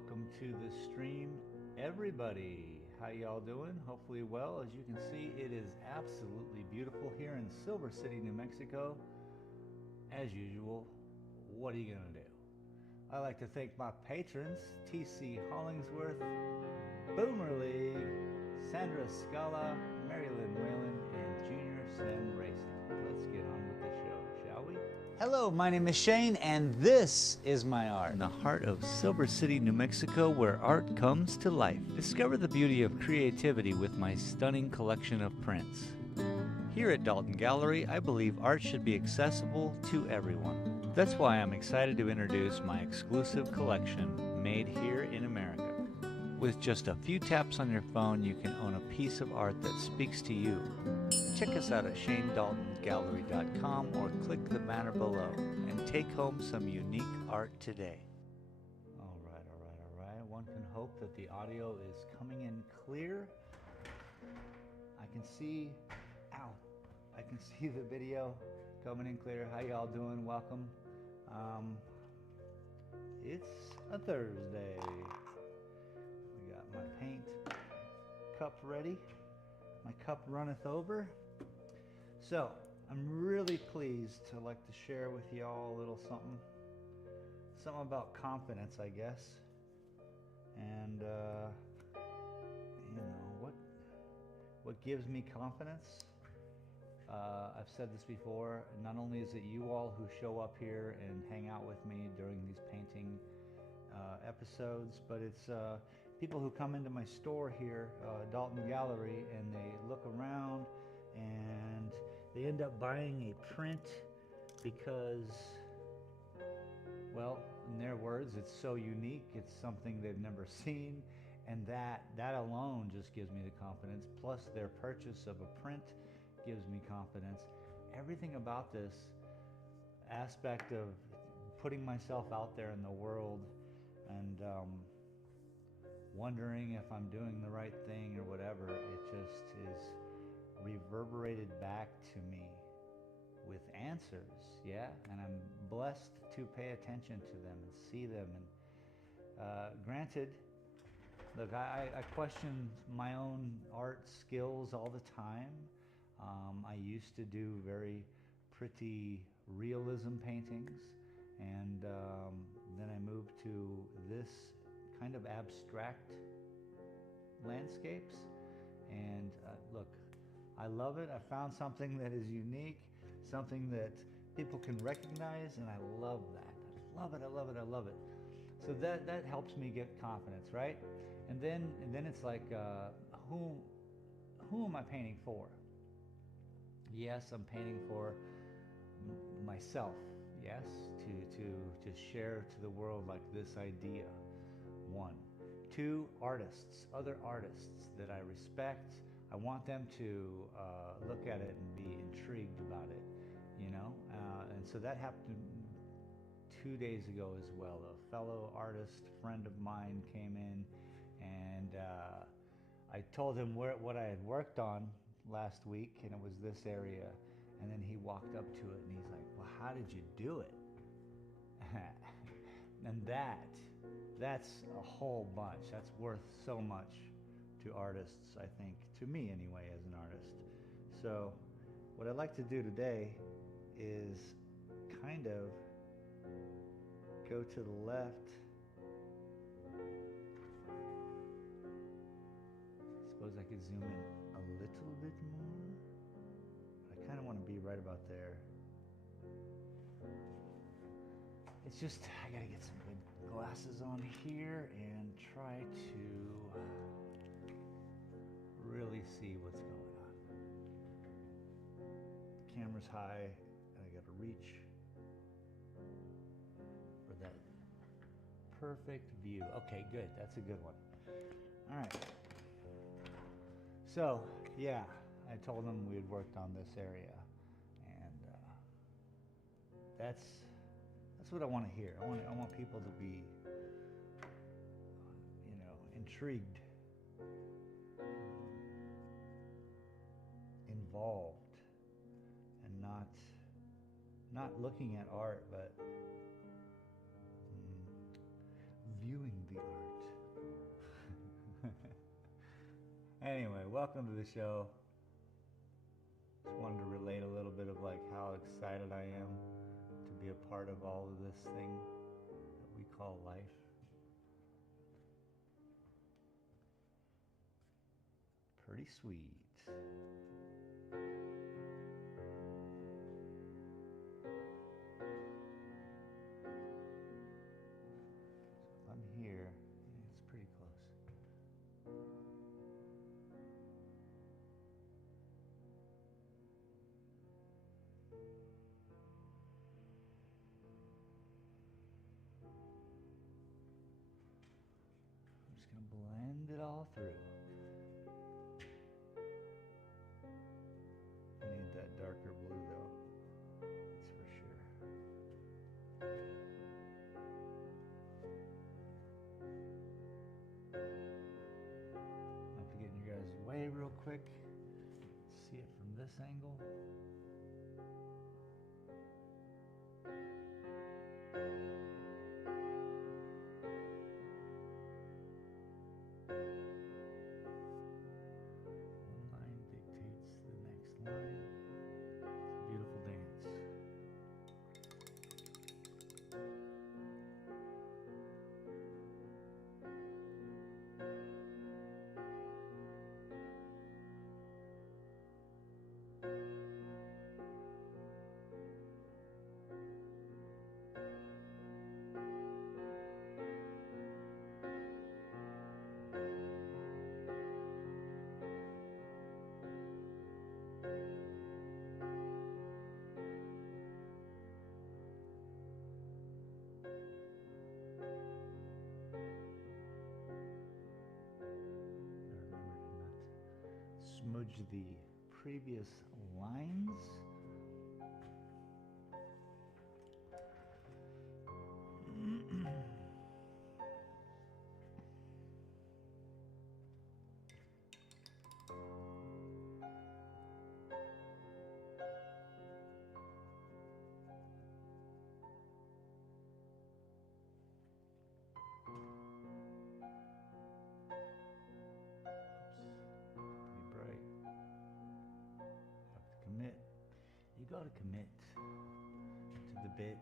welcome to the stream, everybody. How y'all doing? Hopefully well. As you can see, it is absolutely beautiful here in Silver City, New Mexico. As usual, what are you gonna do? I like to thank my patrons, TC Hollingsworth, Boomer League, Sandra Scala, Marilyn Whalen, and Junior Sim Racing. Let's get on with the show, shall we? Hello, my name is Shane, and this is my art. In the heart of Silver City, New Mexico, where art comes to life. Discover the beauty of creativity with my stunning collection of prints. Here at Dalton Gallery, I believe art should be accessible to everyone. That's why I'm excited to introduce my exclusive collection, made here in America. With just a few taps on your phone, you can own a piece of art that speaks to you. Check us out at shanedaltongallery.com or click the banner below and take home some unique art today. All right. One can hope that the audio is coming in clear. I can see the video coming in clear. How y'all doing? Welcome. It's a Thursday. We got my paint cup ready. My cup runneth over. So I'm really pleased to like to share with y'all a little something about confidence, I guess. And what gives me confidence? I've said this before. Not only is it you all who show up here and hang out with me during these painting episodes, but it's people who come into my store here, Dalton Gallery, and they look around and they end up buying a print because, well, in their words, it's so unique, it's something they've never seen, and that alone just gives me the confidence. Plus their purchase of a print gives me confidence. Everything about this aspect of putting myself out there in the world and wondering if I'm doing the right thing or whatever, it just is reverberated back to me with answers, yeah, and I'm blessed to pay attention to them and see them. And granted, look, I question my own art skills all the time. I used to do very pretty realism paintings, and then I moved to this kind of abstract landscapes, and look, I love it. I found something that is unique, something that people can recognize, and I love that. I love it. So that helps me get confidence, right? And then it's like, who am I painting for? Yes, I'm painting for myself. Yes, to share to the world like this idea. One, two, artists, other artists that I respect. I want them to look at it and be intrigued about it, you know? And so that happened 2 days ago as well. A fellow artist friend of mine came in, and I told him what I had worked on last week, and it was this area. And then he walked up to it and he's like, well, how did you do it? And that's a whole bunch. That's worth so much to artists, I think, to me anyway, as an artist. So what I'd like to do today is kind of go to the left. Suppose I could zoom in a little bit more. I kind of want to be right about there. It's just, I gotta get some good glasses on here and try to really see what's going on. The camera's high, and I gotta reach for that perfect view. Okay, good, that's a good one. All right. So, yeah, I told them we had worked on this area, and that's what I want to hear. I want people to be, intrigued, involved, and not looking at art, but viewing the art. Anyway, welcome to the show. Just wanted to relate a little bit of like how excited I am to be a part of all of this thing that we call life. Pretty sweet. I'm here. It's pretty close. I'm just going to blend it all through. I need that darker blue though. That's for sure. I'll have to get in your guys' way real quick. See it from this angle. One line dictates the next line. It's a beautiful dance. Smudge the previous lines. You got to commit to the bit.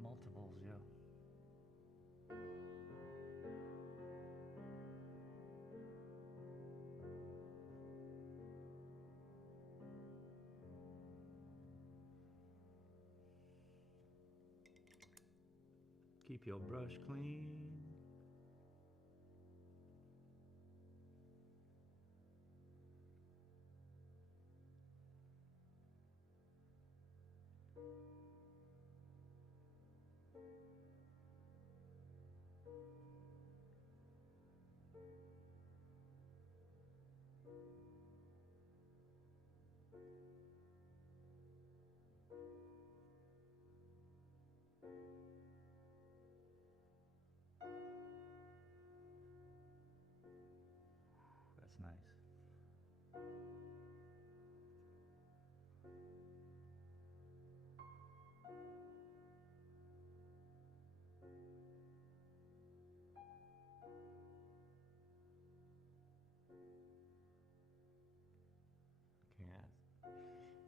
Multiples, yeah. Keep your brush clean. That's nice.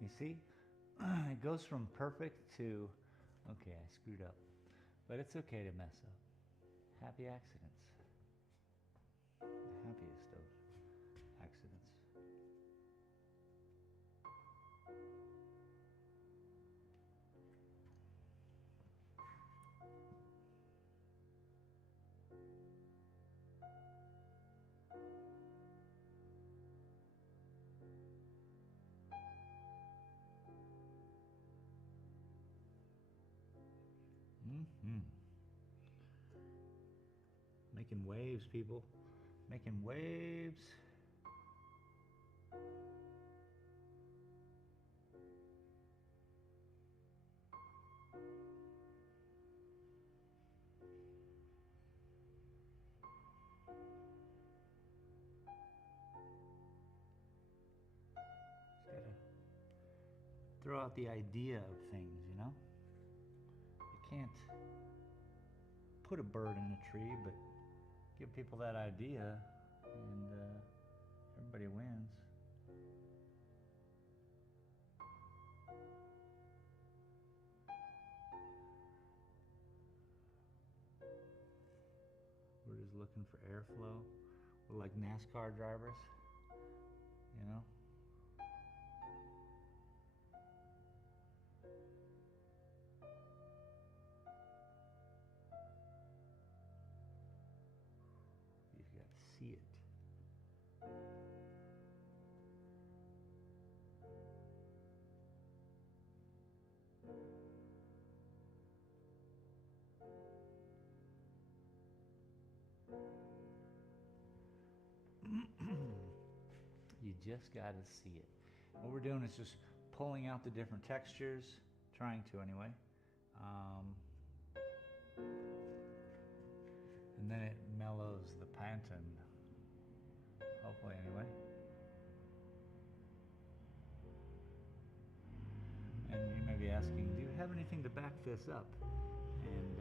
You see, it goes from perfect to, okay, I screwed up. But it's okay to mess up. Happy accidents. The happiest of Making waves, people. Making waves. Throw out the idea of things, you know? You can't put a bird in a tree, but give people that idea, and everybody wins. We're just looking for airflow. We're like NASCAR drivers, you know? You've got to see it. You just got to see it. What we're doing is just pulling out the different textures, trying to anyway. And then it mellows the panton, hopefully anyway. And you may be asking, do you have anything to back this up? And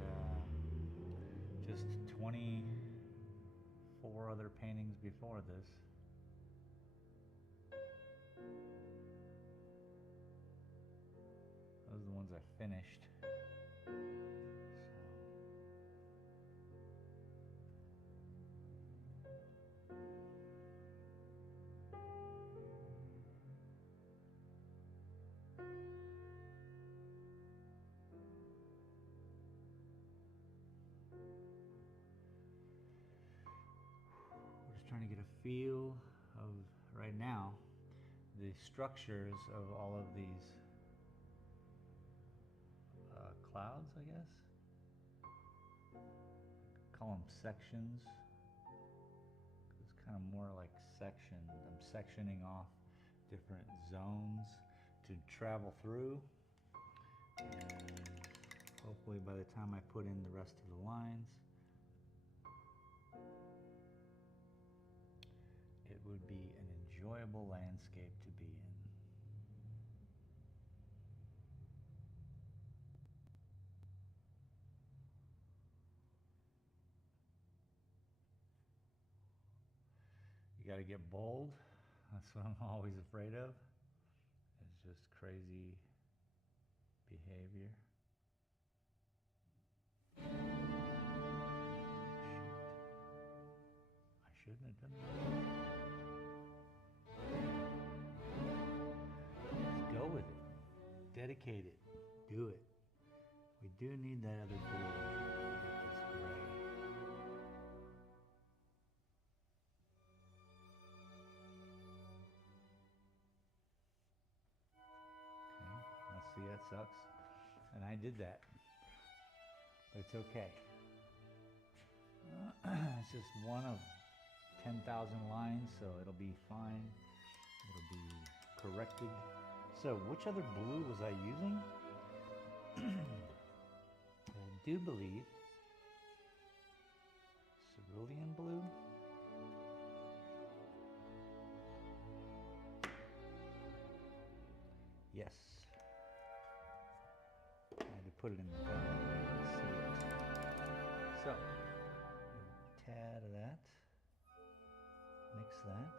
just 24 other paintings before this. Those are the ones I finished. We're just trying to get a feel of, right now, the structures of all of these clouds, I guess. Call them sections. It's kind of more like sections. I'm sectioning off different zones to travel through. And hopefully by the time I put in the rest of the lines, it would be an enjoyable landscape to be in. You got to get bold. That's what I'm always afraid of. It's just crazy behavior. I shouldn't have done that. Let's go with it. Dedicate it. Do it. We do need that other blue to get this gray. See, that sucks. And I did that. But it's okay. It's just one of 10,000 lines, so it'll be fine. It'll be corrected. So, which other blue was I using? I do believe cerulean blue. Yes. I had to put it in the pen. See it. So, a tad of that. Mix that.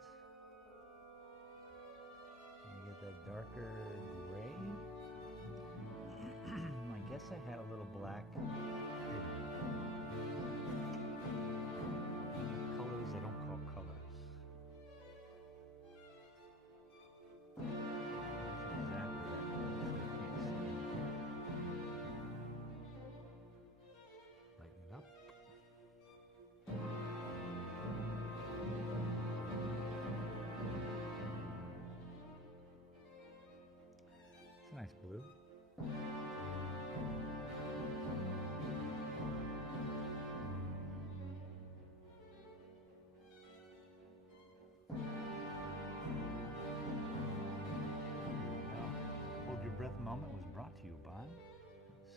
And you get that darker gray. I guess I had a little black hidden. Colors I don't call colors. Nice blue.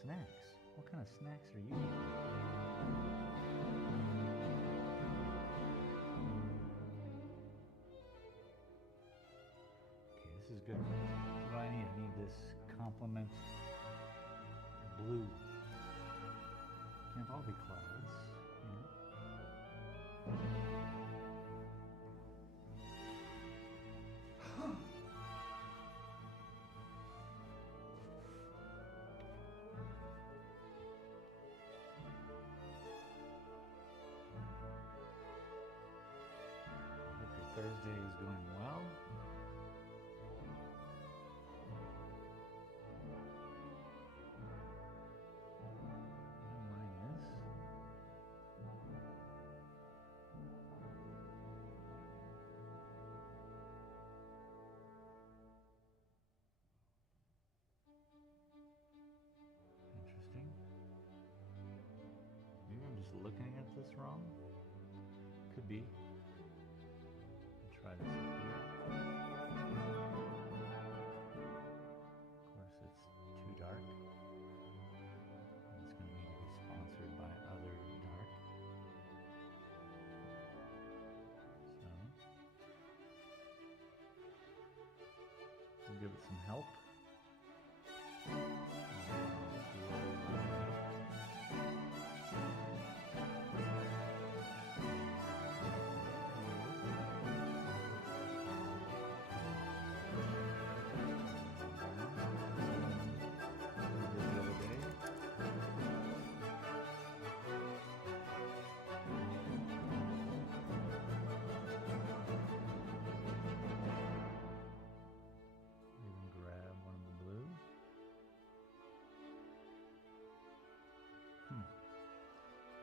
snacks. What kind of snacks are you eating? Okay, this is good. What I need this complement blue. Can't all be clouds, you know? Thursday is going well. And mine is. Interesting. Maybe I'm just looking at this wrong. Could be. Try this up here. Of course, it's too dark. It's going to need to be sponsored by other dark. So, we'll give it some help.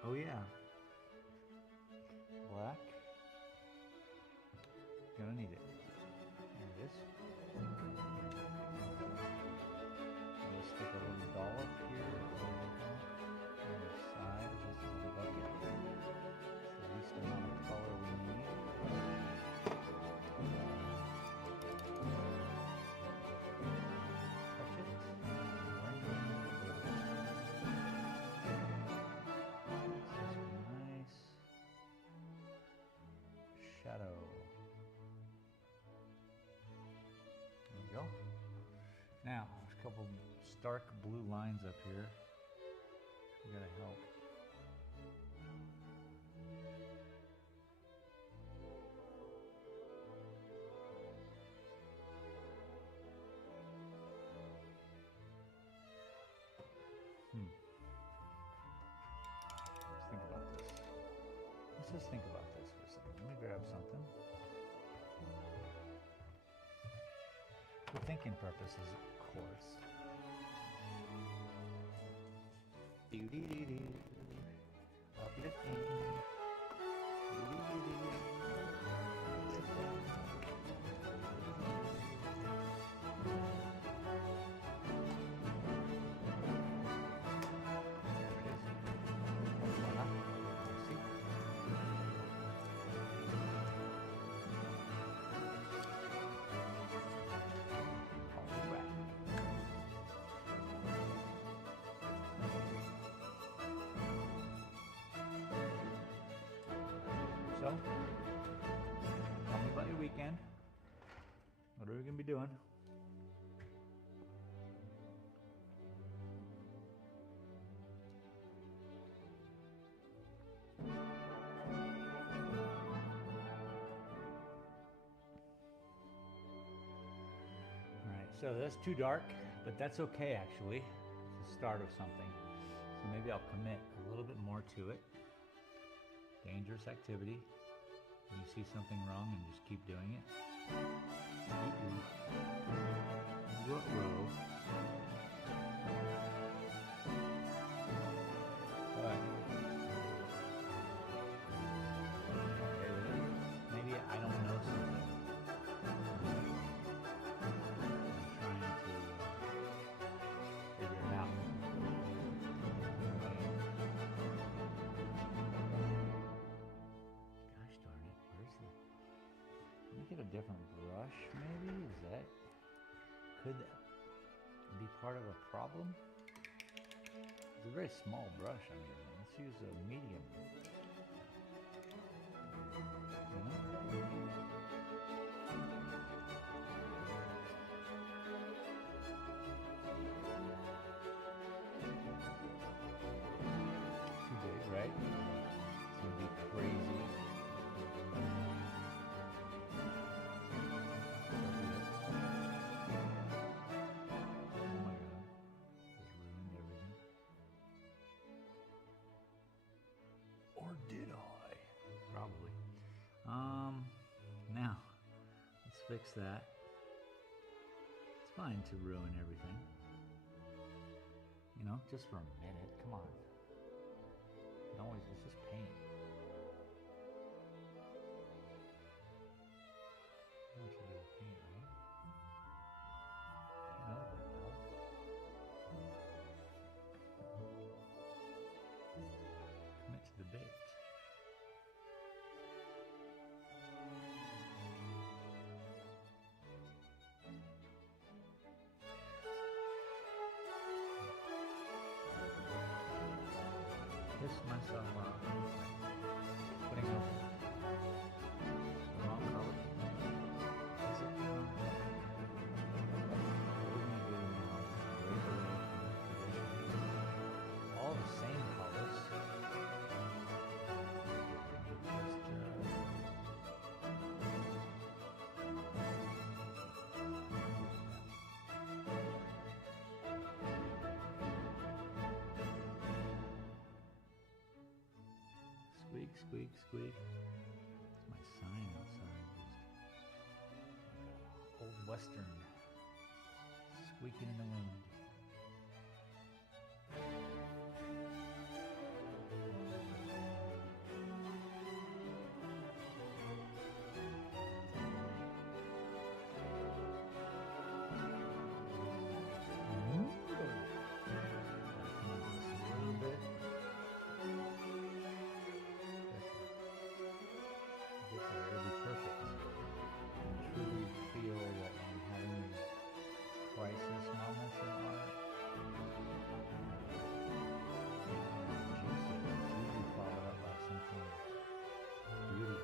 Oh yeah, black, gonna need it. There it is. I'm gonna stick a little dollop here on the side, just a little bucket. It's the least amount of color we need. Touch it. Shadow. There we go. Now, there's a couple stark blue lines up here. We gotta help. Let's think about this. Let's just think about this for a second. Let me grab something. For thinking purposes, of course. Do-do-do-do. Uplifting. Do-do-do-do. So, tell me about your weekend. What are we going to be doing? Alright, so that's too dark, but that's okay actually. It's the start of something. So maybe I'll commit a little bit more to it. Dangerous activity. You see something wrong and just keep doing it. Ruh-roh. But okay with it. Maybe I don't know something. I'm trying to figure it out. Get a different brush maybe? Is that, could that be part of a problem? a very small brush. I mean, let's use a medium. Too big, right? It's gonna be crazy. Now, let's fix that. It's fine to ruin everything. You know, just for a minute, come on. Always, it's just paint. What you do with paint, right? Paint over it, though. Commit to the bit. Piss myself off. Putting up the wrong color. Is it? What we're going to do now is break away from the tradition. All the same colors. Squeak, squeak, squeak. It's my sign outside. Just old western. Squeaking in the wind. Crisis moments in art. Usually followed up by something beauty.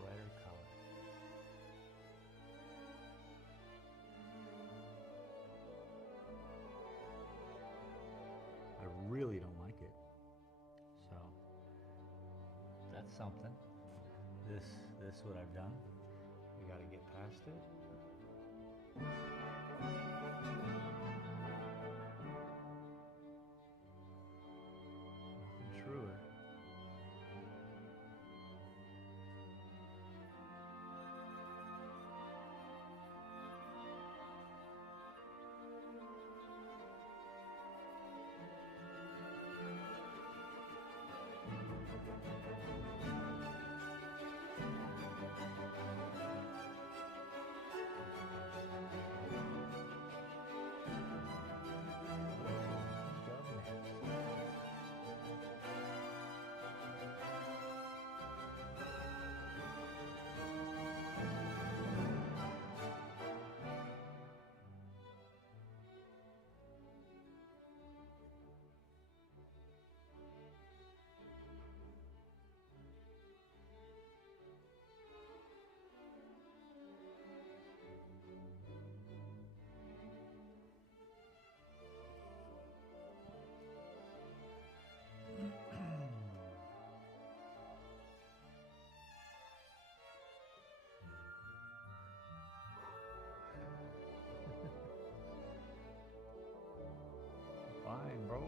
Brighter color. I really don't like it. So that's something. This what I've done. We got to get past it. Nothing truer. Fine, bro.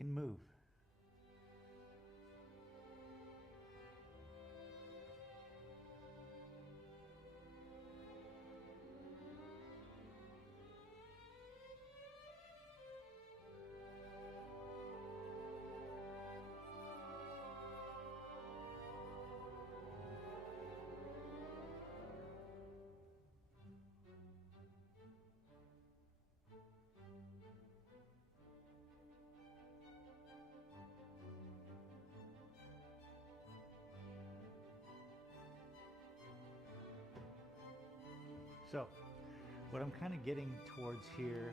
can move. So, what I'm kind of getting towards here,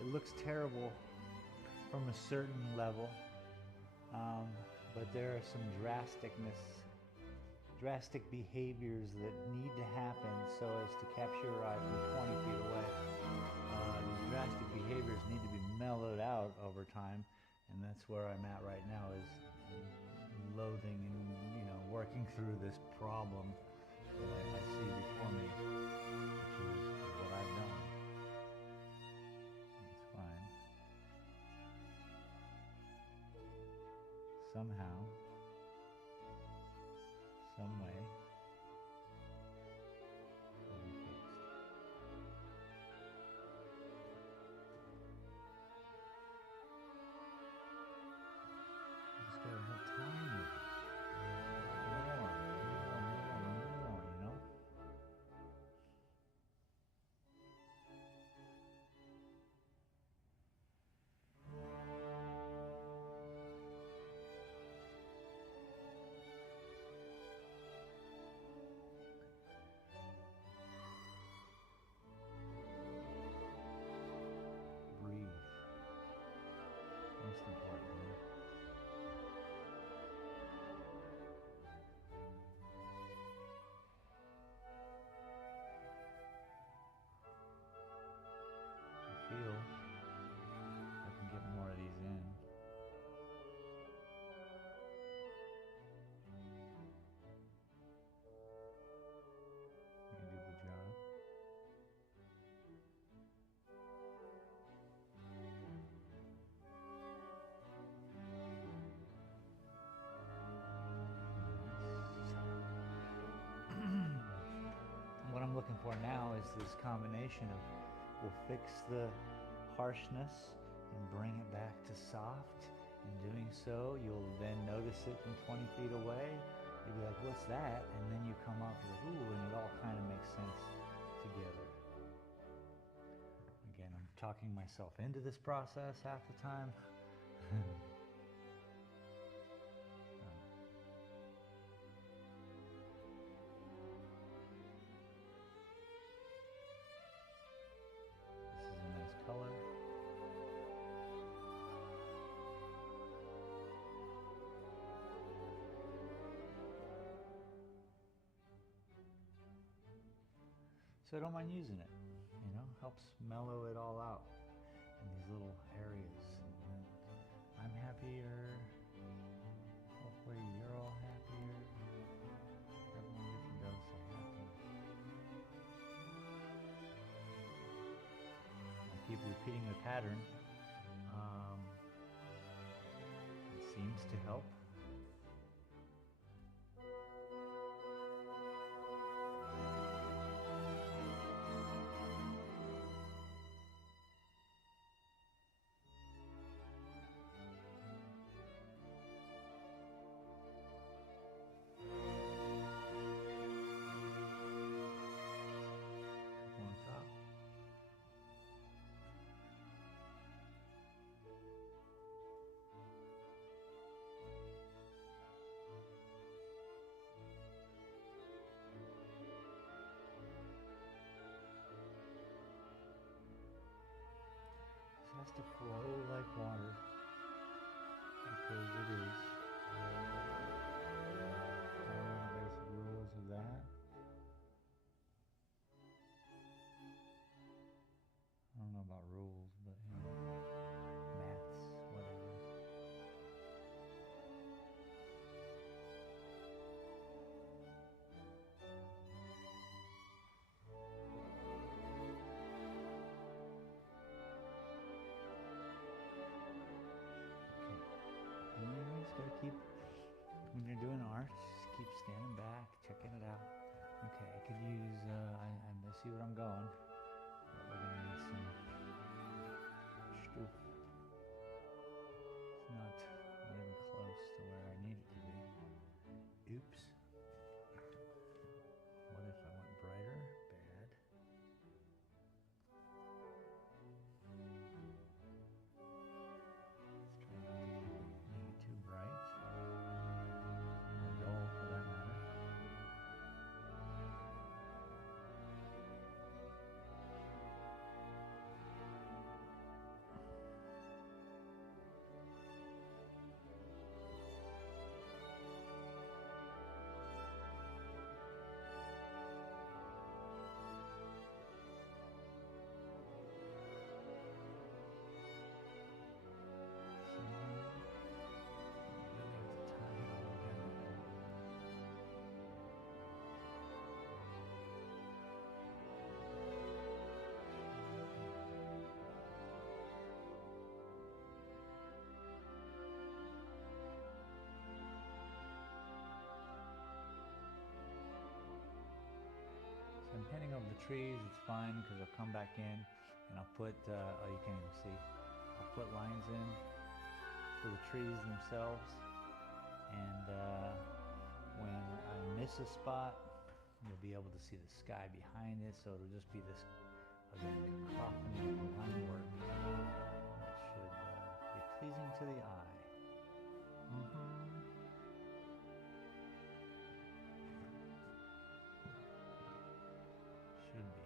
it looks terrible from a certain level, but there are some drastic behaviors that need to happen so as to capture your eye from 20 feet away. These drastic behaviors need to be mellowed out over time, and that's where I'm at right now, is loathing and working through this problem that I see before me, which is what I've done. It's fine. Somehow, some way, it'll be fixed. You just gotta have time with it. More, you know? Breathe. Most importantly. I feel I can get more of these in. You can do the job. What I'm looking for now is this combination of, we'll fix the harshness and bring it back to soft. In doing so, you'll then notice it from 20 feet away. You'll be like, what's that? And then you come up with, ooh, and it all kind of makes sense together. Again, I'm talking myself into this process half the time. This is a nice color. So I don't mind using it, helps mellow it all out in these little areas. And I'm happier, hopefully you're all happier. Everyone gets a dose of happiness. I keep repeating the pattern. It seems to help. On top. see what I'm going. We're gonna need some stoof. It's not even close to where I need it to be. Oops. What if I went brighter? Bad. Let's try not to make it too bright. Or dull for that matter. I'm pinning over the trees. It's fine because I'll come back in and I'll put, oh, you can't even see. I'll put lines in for the trees themselves. And when I miss a spot, you'll be able to see the sky behind it. So it'll just be this, again, cacophony of linework that should be pleasing to the eye. Should be.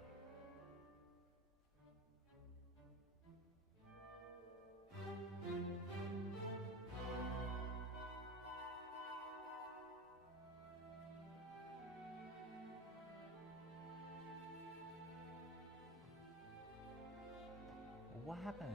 What happened?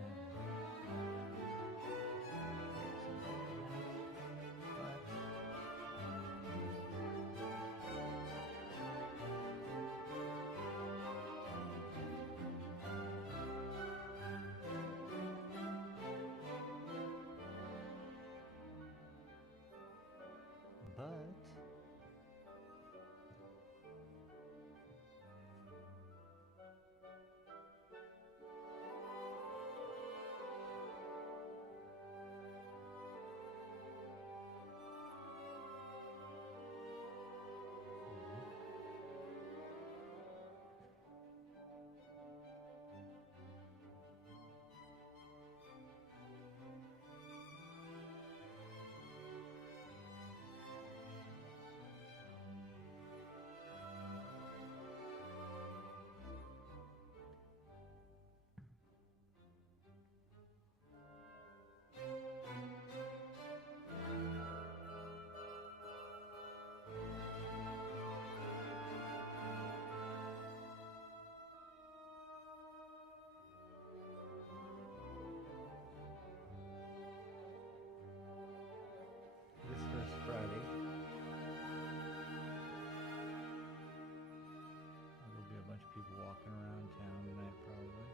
Friday. There'll be a bunch of people walking around town tonight, probably.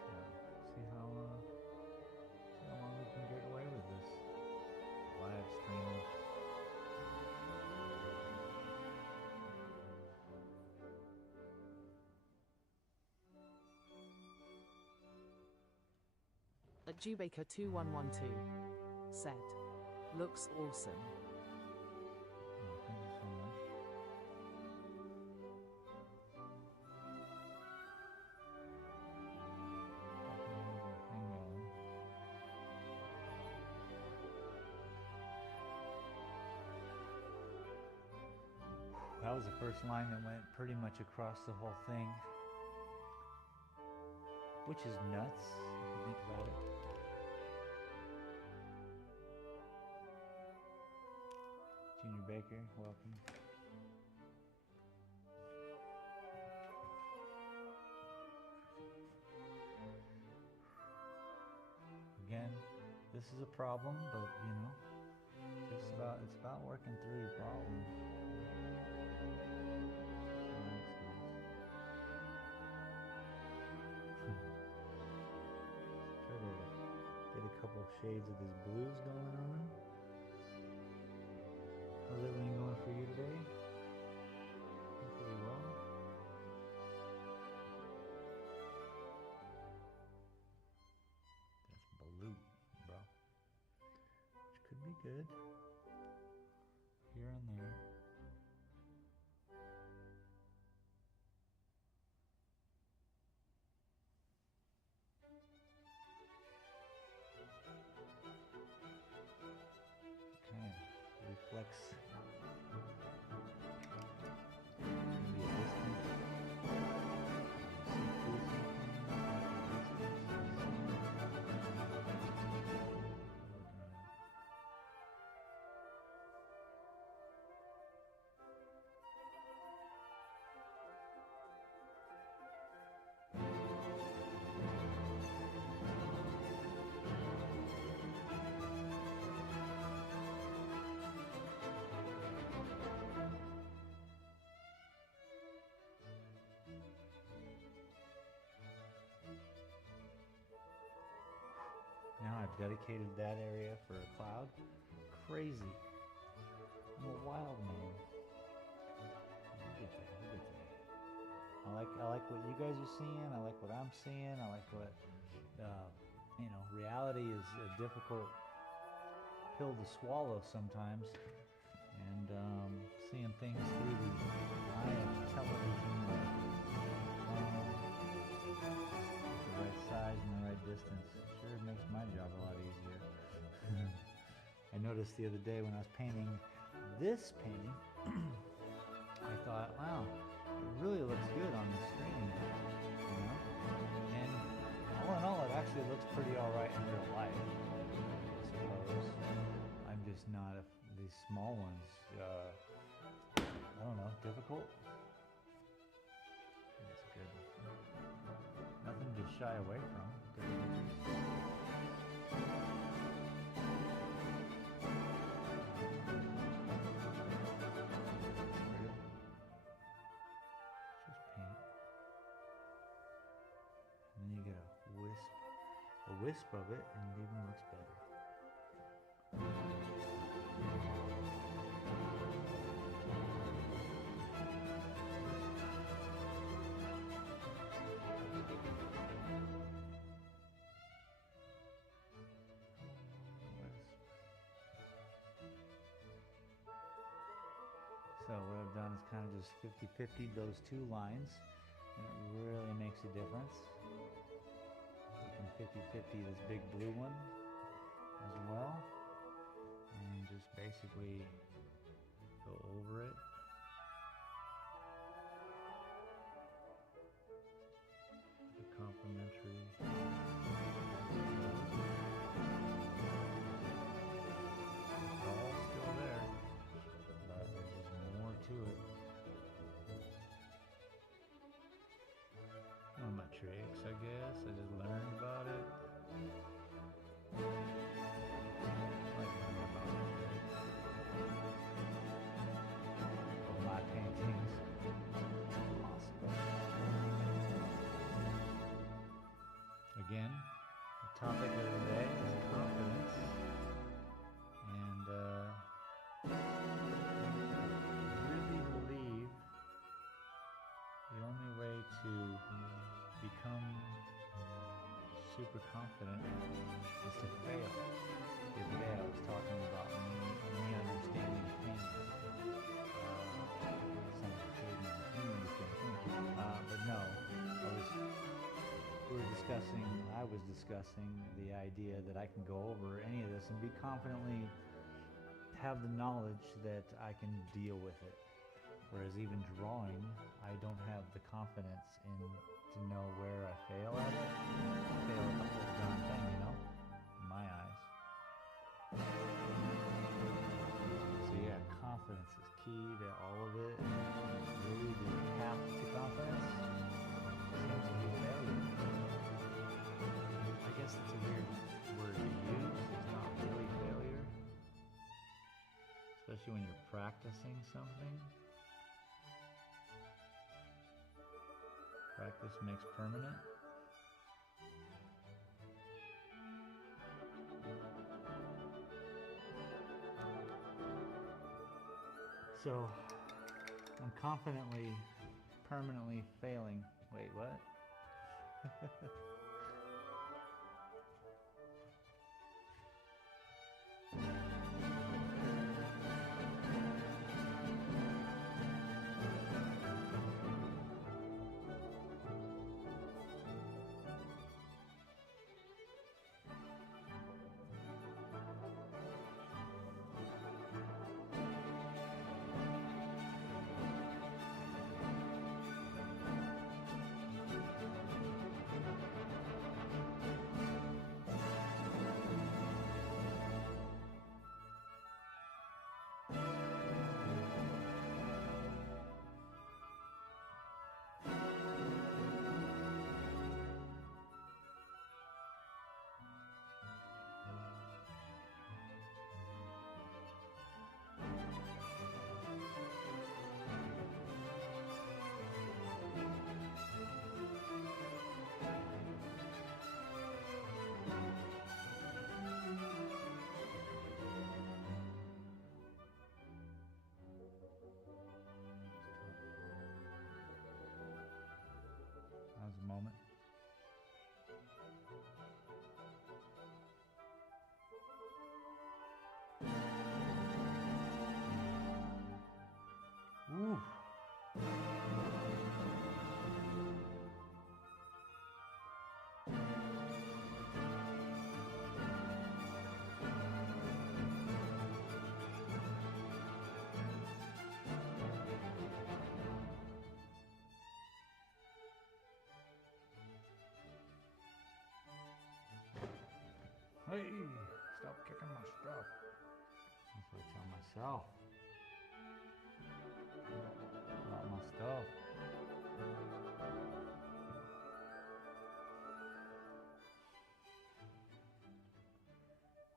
So, see how long we can get away with this live streaming. At Jubaker2112 said, "Looks awesome." Oh, thank you so much. That was the first line that went pretty much across the whole thing, which is nuts if you think about it. Junior Baker, welcome. Again, this is a problem, but you know, it's about working through your problem. shades of this blues going on. How's everything going for you today? Pretty well. That's blue, bro. Which could be good. Here and there. Kind of reflects maybe a distance. See through Now I've dedicated that area for a cloud. Crazy. I'm a wild man. We'll get there. We'll get there. I like what you guys are seeing. I like what I'm seeing. I like what reality is a difficult pill to swallow sometimes. And seeing things through the eye of television, the right size and the right distance. Sure makes my job a lot easier. I noticed the other day when I was painting this painting, I thought, wow, it really looks good on the screen, And all in all, it actually looks pretty all right in real life, I suppose. I'm just not, these small ones, I don't know, difficult? That's good. Nothing to shy away from. Wisp of it, and it even looks better. So what I've done is kind of just 50-50 those two lines, and it really makes a difference. 50-50 this big blue one as well, and just basically go over it. The complementary. It's all still there, but there's just more to it. One of my tricks, I guess. I just learned about it. My paintings. Awesome. Again, the topic of the day is confidence. And I really believe the only way to become super confident is to fail. The other day I was talking about me understanding pain. But no, I was discussing the idea that I can go over any of this and be confidently have the knowledge that I can deal with it. Whereas even drawing, I don't have the confidence to know where I fail at it. I fail at the whole darn thing, in my eyes. So yeah, confidence is key to all of it. Really the path to confidence seems to be failure. I guess it's a weird word to use. It's not really failure. Especially when you're practicing something. Practice makes permanent. So I'm confidently, permanently failing. Wait, what? That was a moment. Ooh. Hey, stop kicking my stuff. That's what I tell myself. Not my stuff.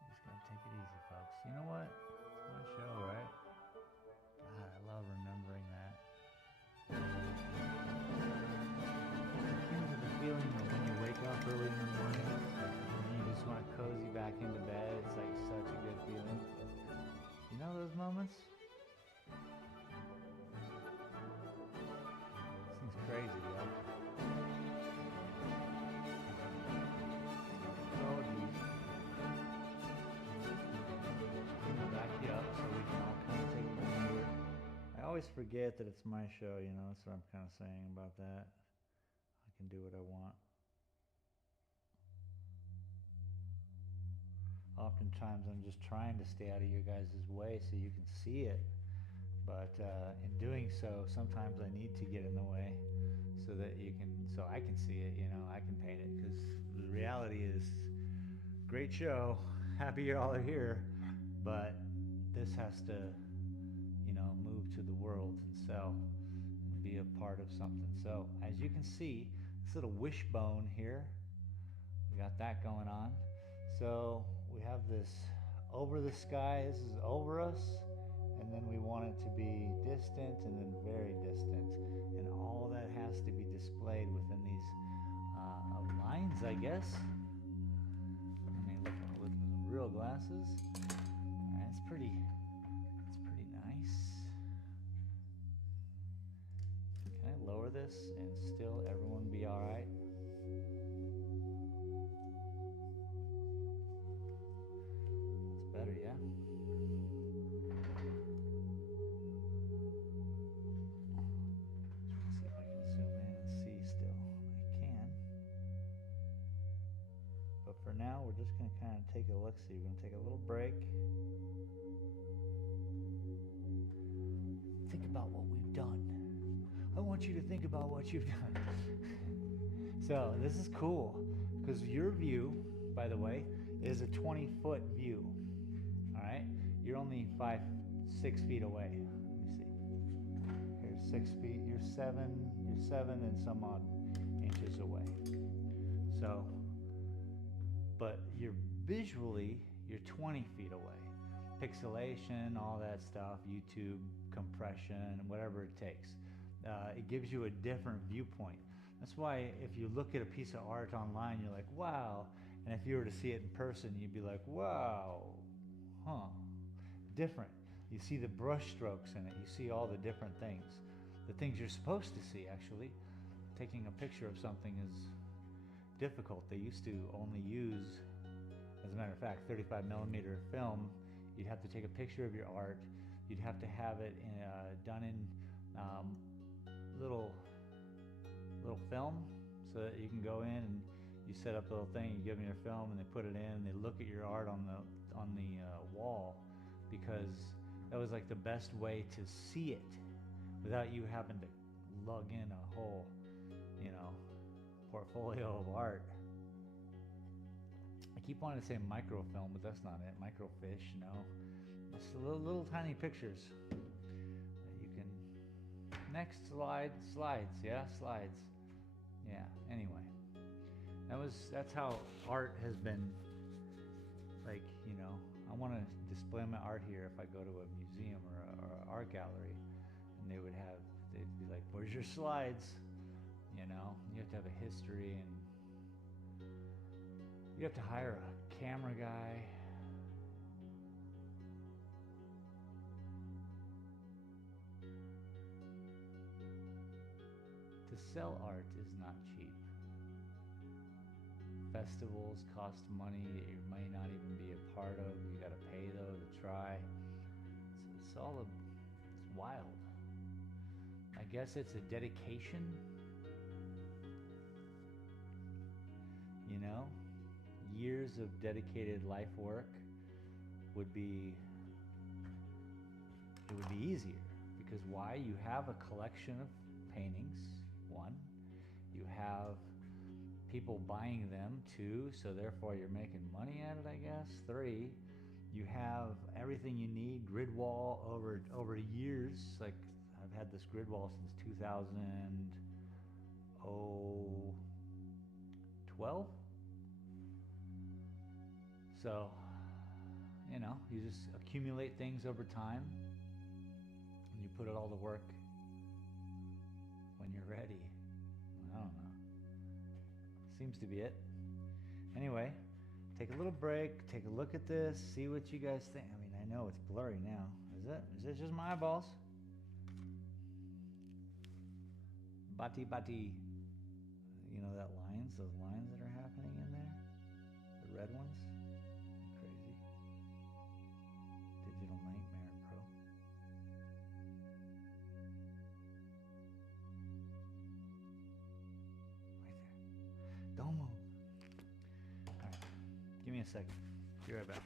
You just gotta take it easy, folks. You know what? It's my show, right? God, I love remembering that. Akin to the feeling of when you wake up early in the morning and you just want to cozy back into bed. It's like such a good feeling. You know those moments? This thing's crazy, right? Oh, geez. I'm gonna back you up so we can all kind of take it from here. I always forget that it's my show, you know, that's what I'm kind of saying about that. I can do what I want. Oftentimes I'm just trying to stay out of your guys' way so you can see it. But in doing so, sometimes I need to get in the way so that so I can see it, you know, I can paint it. Because the reality is, great show, happy you all are here, but this has to, you know, move to the world and sell and be a part of something. So as you can see, this little wishbone here, we got that going on. So we have this over the sky, this is over us, and then we want it to be distant and then very distant. And all that has to be displayed within these lines, I guess. I mean, look with real glasses. All right, it's pretty nice. Can I lower this and still everyone be all right? Better, yeah? See if I can zoom in and see still. I can. But for now, we're just going to kind of take a look-see. We're going to take a little break. Think about what we've done. I want you to think about what you've done. So, this is cool, because your view, by the way, is a 20-foot view. Alright, you're only 6 feet away. Let me see. Here's 6 feet, you're seven and some odd inches away. So, but you're 20 feet away. Pixelation, all that stuff, YouTube, compression, whatever it takes. It gives you a different viewpoint. That's why if you look at a piece of art online, you're like, wow. And if you were to see it in person, you'd be like, wow. Huh, different. You see the brush strokes in it. You see all the different things. The things you're supposed to see, actually. Taking a picture of something is difficult. They used to only use, as a matter of fact, 35 millimeter film. You'd have to take a picture of your art. You'd have to have it done in little film, so that you can go in and you set up the little thing. You give them your film, and they put it in. And they look at your art on the wall, because that was like the best way to see it without you having to lug in a whole, portfolio of art. I keep wanting to say microfilm, but that's not it. Microfiche, just little tiny pictures that you can. Next slide, slides. Yeah, slides. Yeah. Anyway, that's how art has been. Like, I want to display my art here. If I go to a museum or an art gallery, and they'd be like, "Where's your slides?" You have to have a history, and you have to hire a camera guy. To sell art is not cheap. Festivals cost money that you may not even be a part of. You got to pay though to try. It's wild. I guess it's a dedication. Years of dedicated life work would be easier, because why? You have a collection of paintings. One, you have people buying them. Two, so therefore you're making money at it, I guess. Three, you have everything you need. Grid wall over years. Like, I've had this grid wall since 2012. So, you just accumulate things over time, and you put it all to work when you're ready. I don't know. Seems to be it. Anyway, take a little break, take a look at this, see what you guys think. I mean, I know it's blurry now. Is it just my eyeballs? Bati. Those lines that are happening in there? The red ones? Crazy. Digital Nightmare Pro. Right there. Don't move. Alright. Give me a second. Be right back.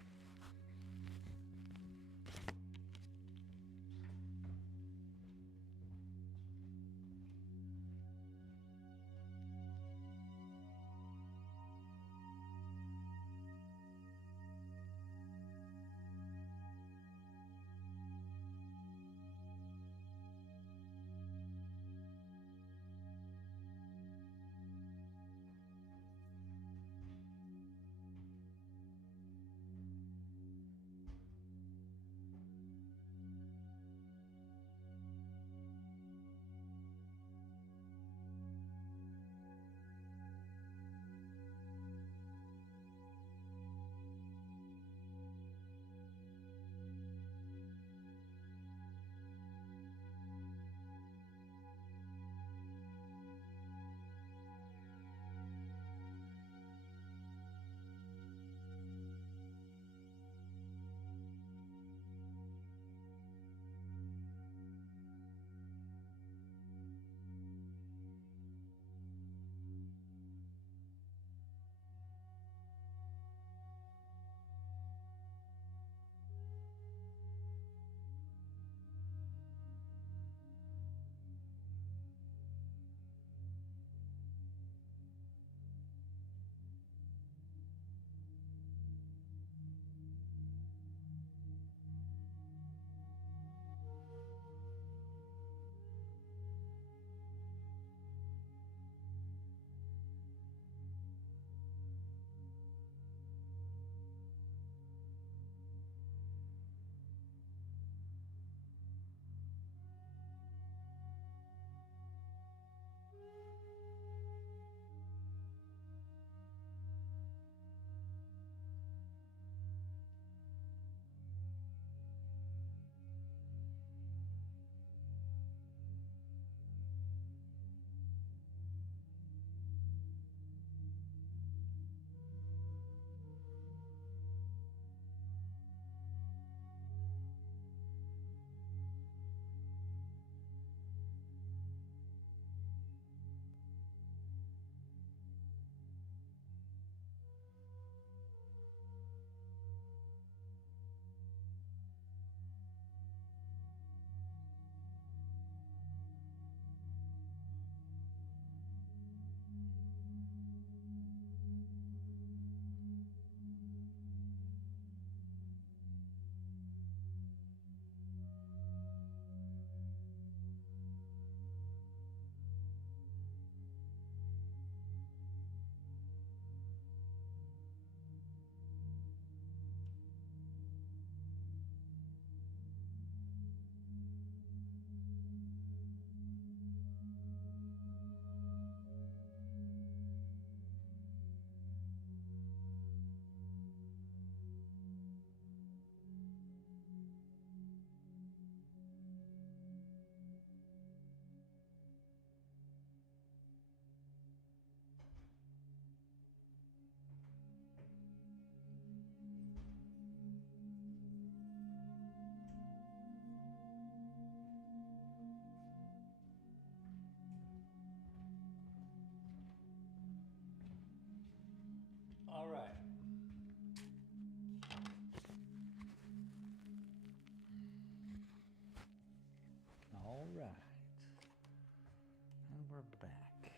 we're back.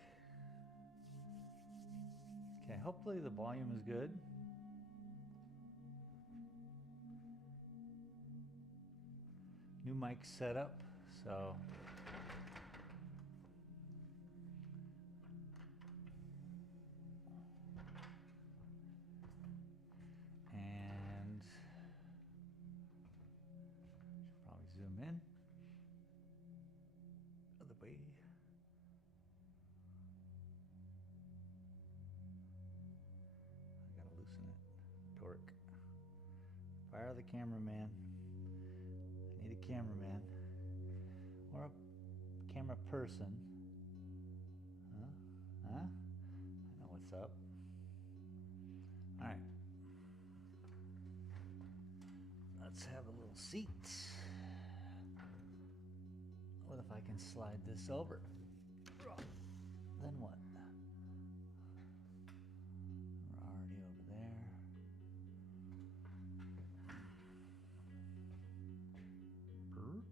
Okay, hopefully the volume is good. New mic setup, so and should probably zoom in. Other way. I gotta loosen it. Torque. Fire the cameraman. I need a cameraman. Or a camera person. Huh? Huh? I know what's up. Alright. Let's have a little seat. What if I can slide this over? Then what? We're already over there. Burp.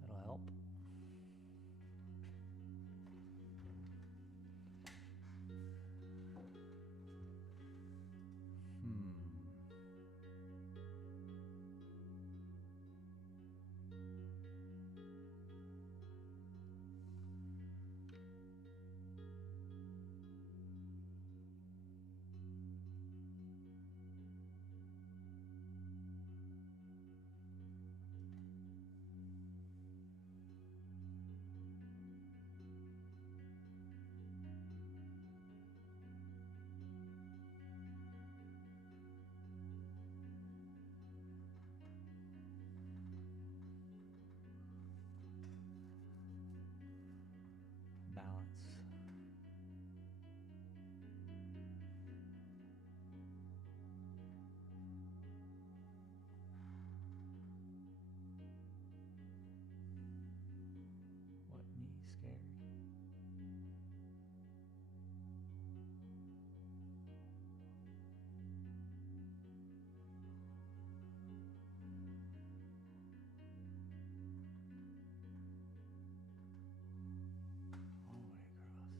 That'll help. Balance. What, me scared? All the way across.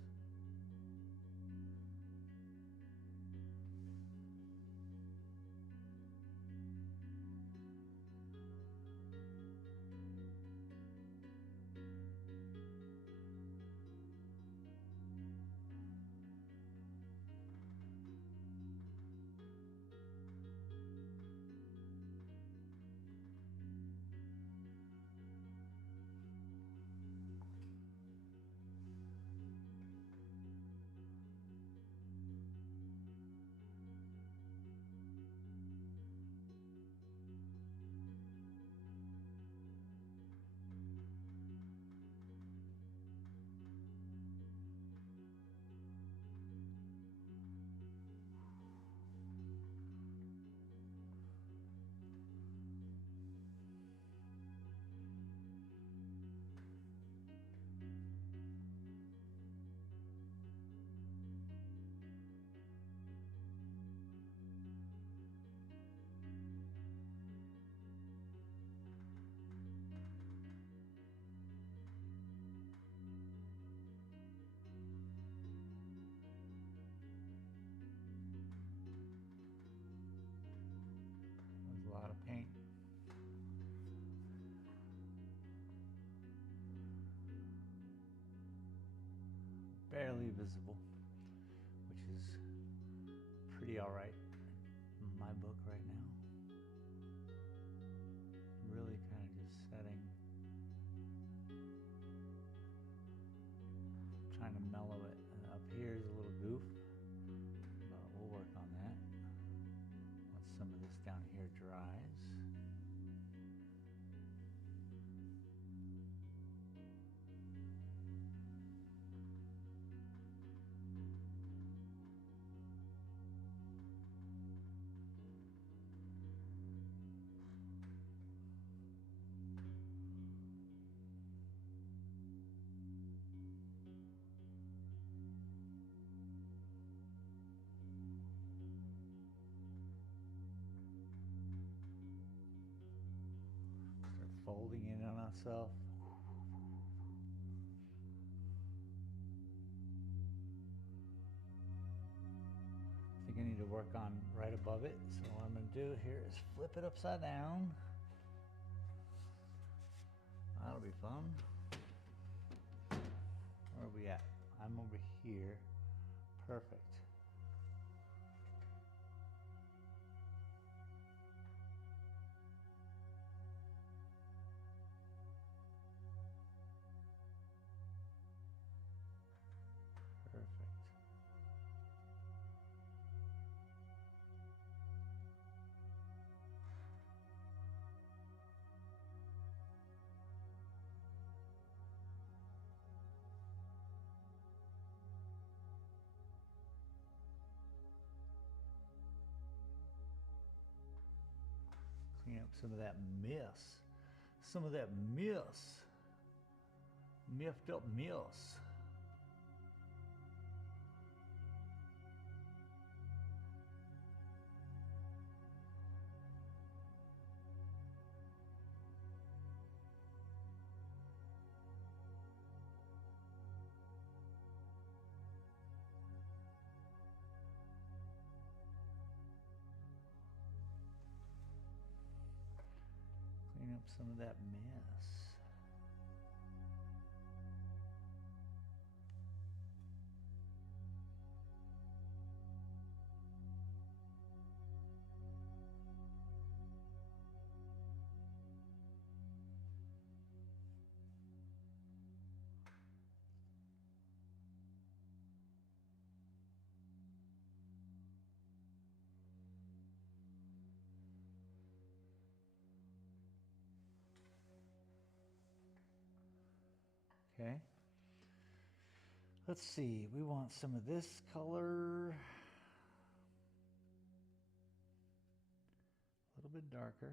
There's a lot of paint. Barely visible, which is pretty alright in my book right now. Really kind of just setting, trying to mellow it. And up here is a little goof, but we'll work on that once some of this down here dries. Start folding in on us. itself. I think I need to work on right above it. So what I'm going to do here is flip it upside down. That'll be fun. Where are we at? I'm over here. Perfect. Perfect. Clean up some of that mess. Some of that mess. Miffed up mess. Clean up some of that mess. Okay. Let's see. We want some of this color. A little bit darker.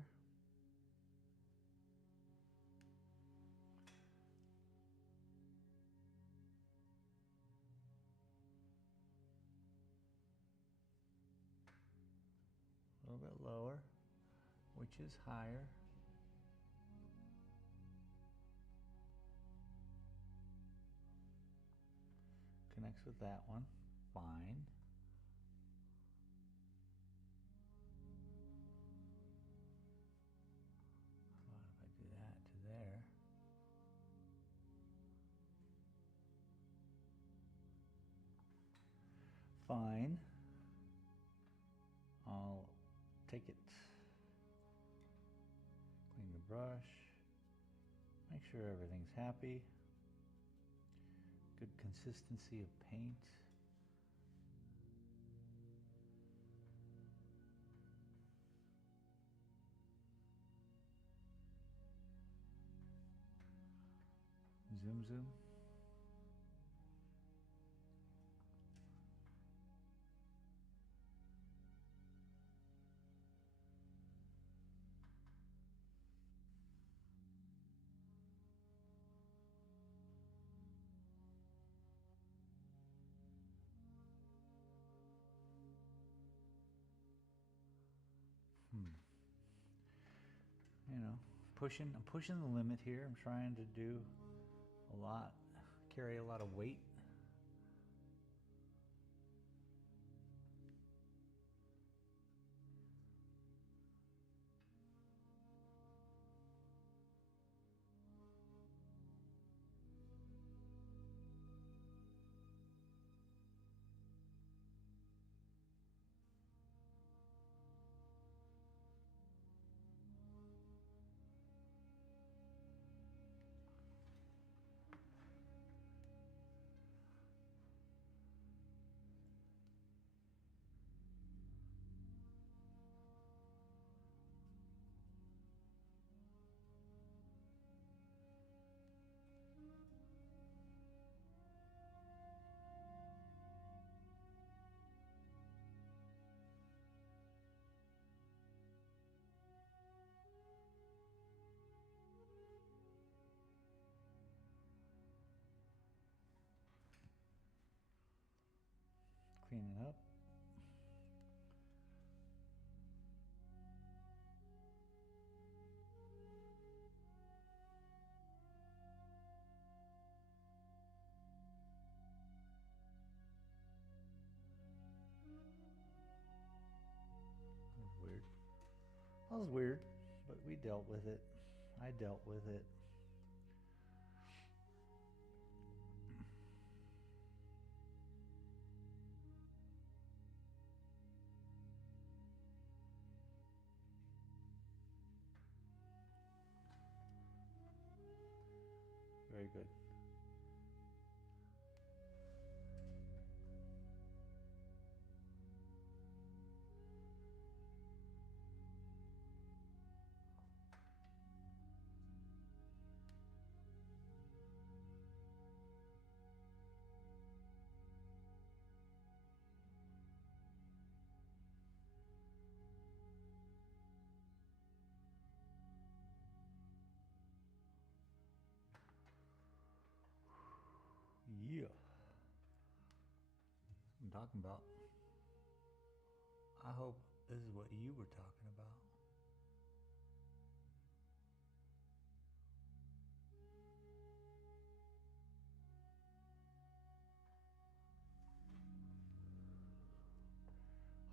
A little bit lower, which is higher. Connects with that one. Fine. How about if I do that to there? Fine. I'll take it, clean the brush, make sure everything's happy. Good consistency of paint. Zoom, zoom. You know, I'm pushing the limit here. I'm trying to do a lot, carry a lot of weight. Clean it up. was weird, but we dealt with it. I dealt with it. Very good. Yeah. I'm talking about. I hope this is what you were talking about.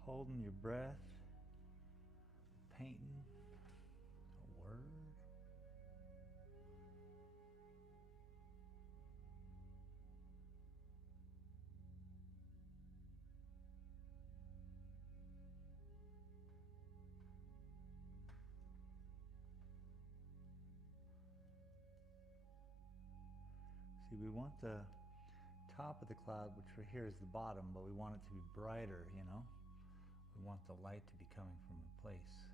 Holding your breath, painting a word. See, we want the top of the cloud, which right here is the bottom, but we want it to be brighter, you know? We want the light to be coming from a place.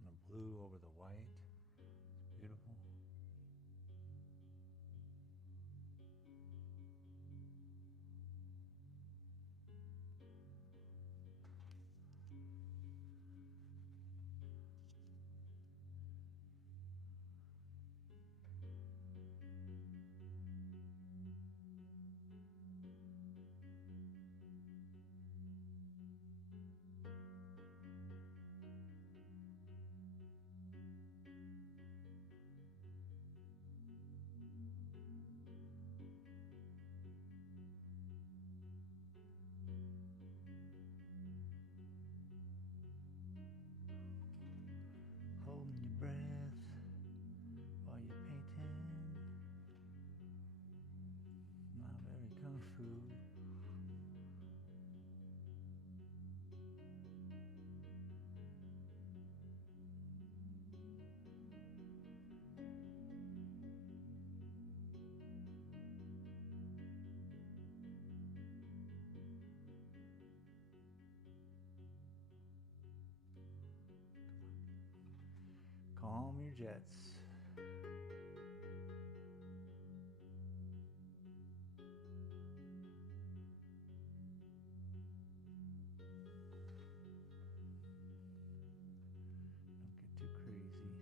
And the blue over the white. It's beautiful. Holding your breath while you're painting. Not very kung fu. Calm your jets. Don't get too crazy.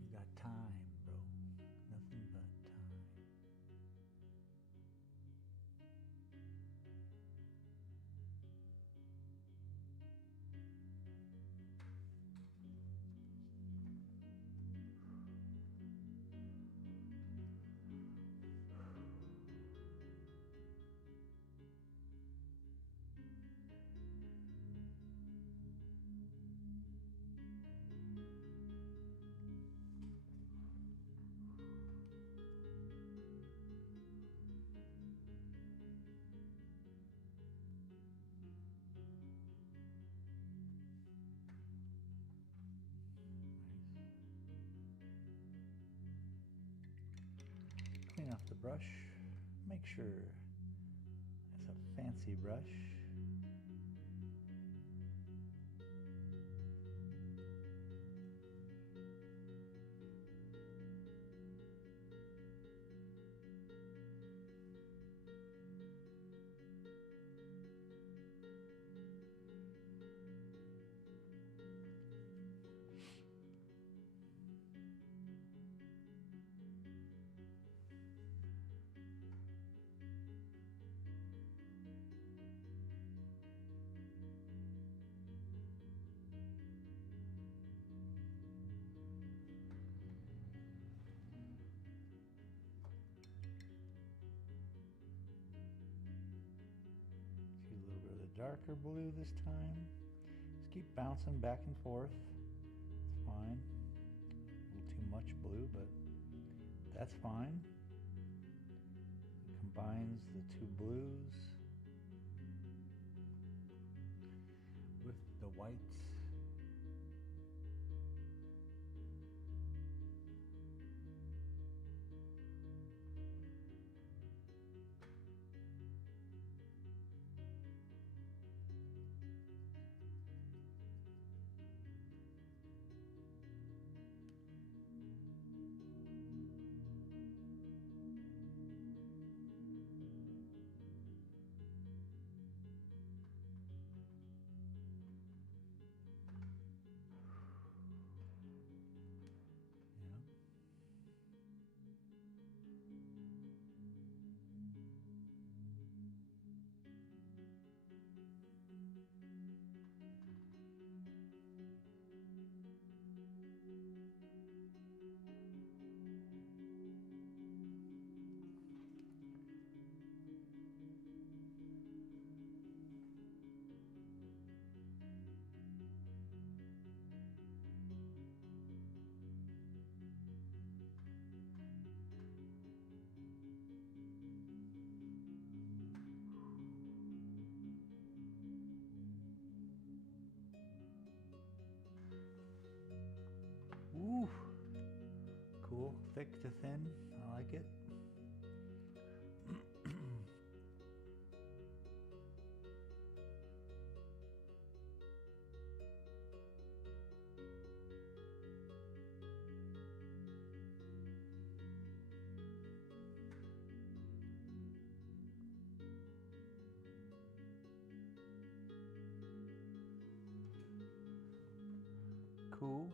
You got time, bro. Nothing but time. Clean off the brush. Make sure it's a fancy brush. darker blue this time. Just keep bouncing back and forth. It's fine. A little too much blue, but that's fine. It combines the two blues with the whites. Ooh, cool, thick to thin, I like it. Cool.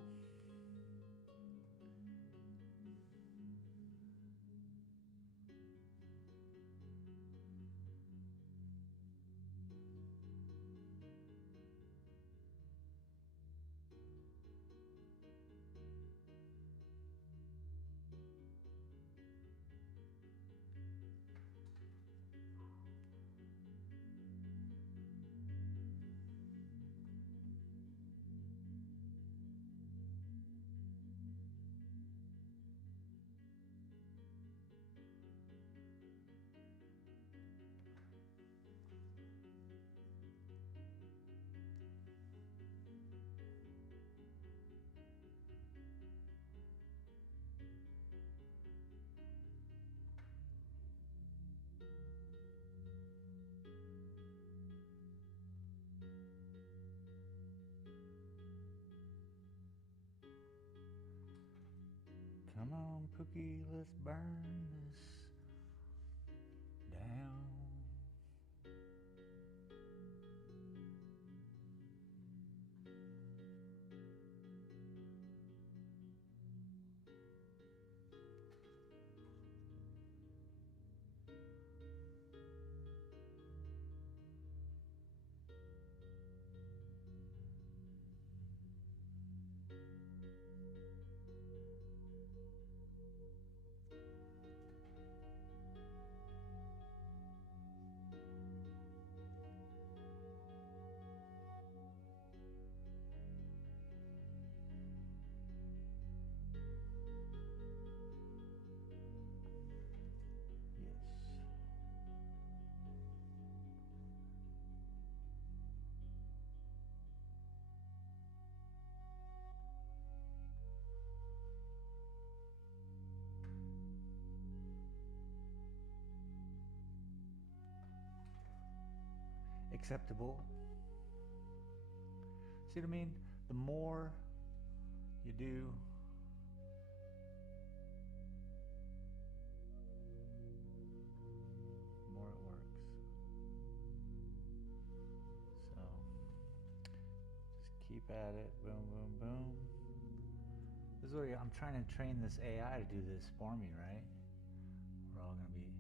Come on, Pookie, let's burn this down. Acceptable. See what I mean? The more you do, the more it works. So just keep at it. Boom, boom, boom. This is what I'm trying to train this AI to do this for me, right? We're all going to be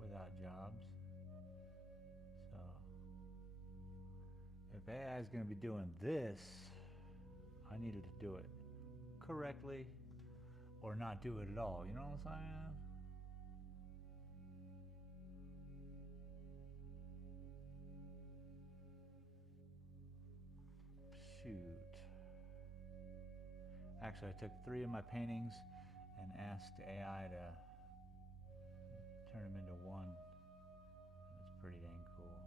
without jobs. So if AI is going to be doing this, I needed to do it correctly or not do it at all. You know what I'm saying? Actually, I took 3 of my paintings and asked AI to turn them into one. It's pretty dang cool.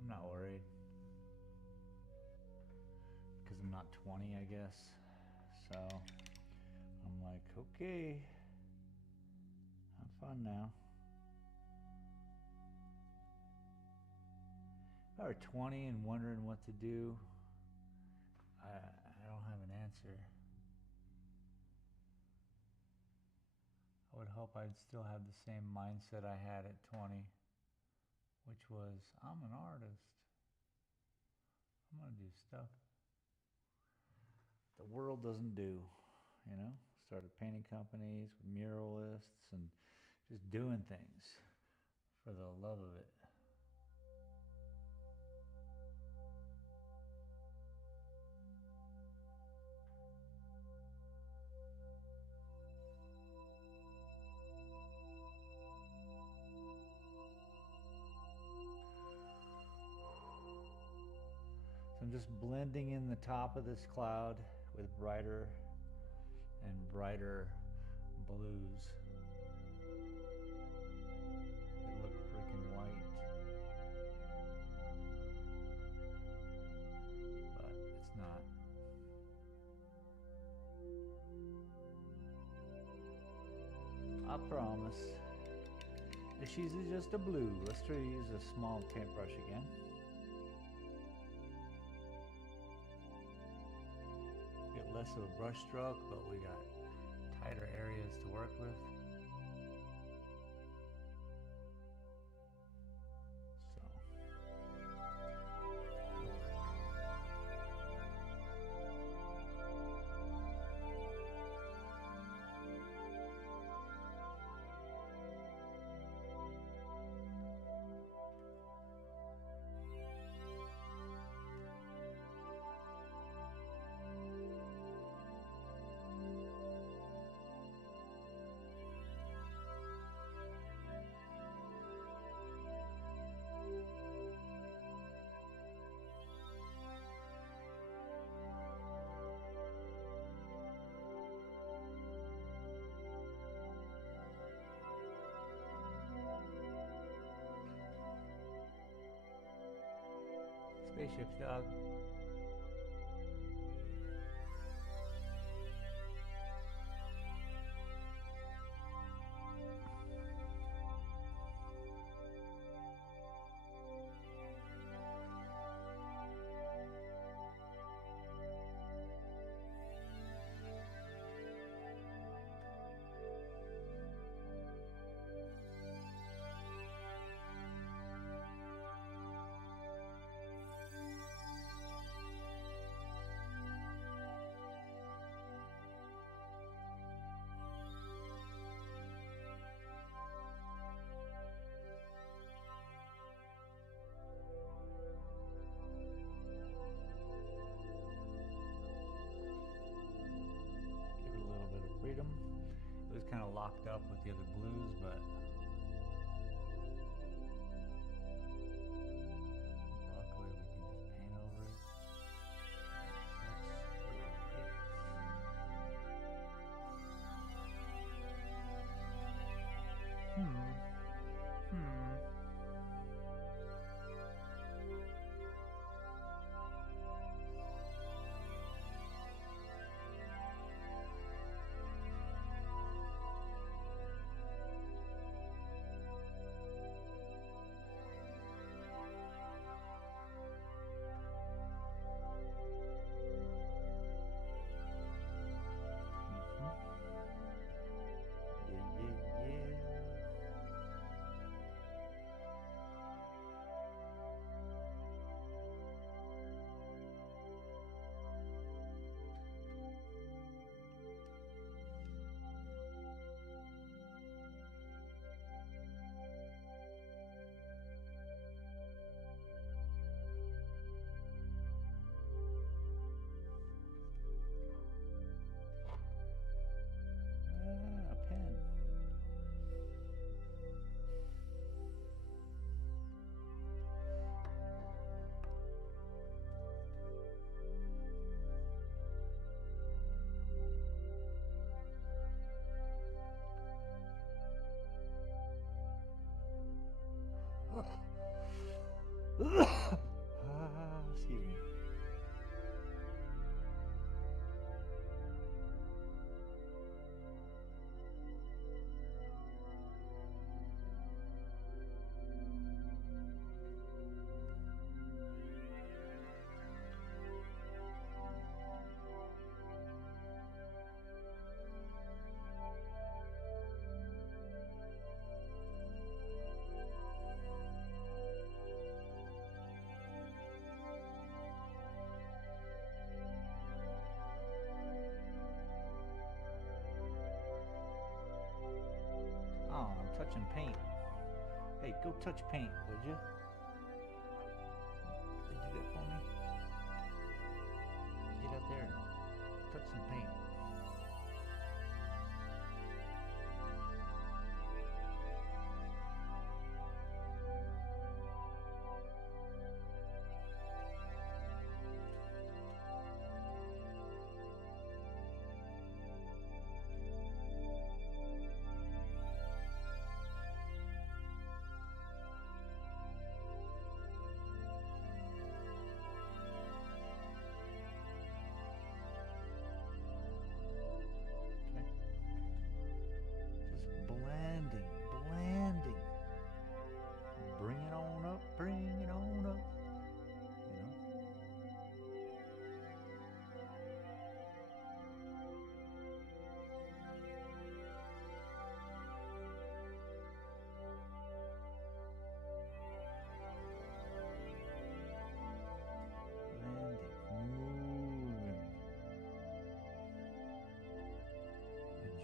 I'm not worried because I'm not 20, I guess. So I'm like, okay, have fun now. If I were 20 and wondering what to do, I don't have an answer. I would hope I'd still have the same mindset I had at 20, which was, I'm an artist. I'm gonna do stuff the world doesn't do, you know? Started painting companies with muralists and just doing things for the love of it. So I'm just blending in the top of this cloud with brighter and brighter blues. They look freaking white, but it's not. I promise. She's just a blue. Let's try to use a small paintbrush again. Get less of a brush stroke, but we got tighter areas to work with. Spaceships, dog. Freedom. It was kind of locked up with the other blues, but luckily we can just paint over it. touching paint. Hey, go touch paint, would you? Did you do that for me? Get out there and touch some paint.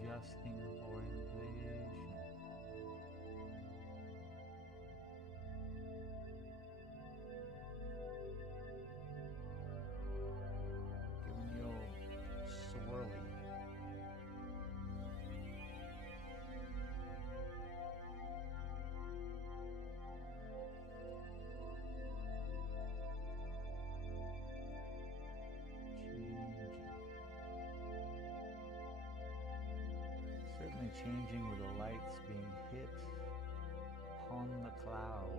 Adjusting for inflation. Giving you a swirly. Certainly changing with the lights being hit upon the cloud.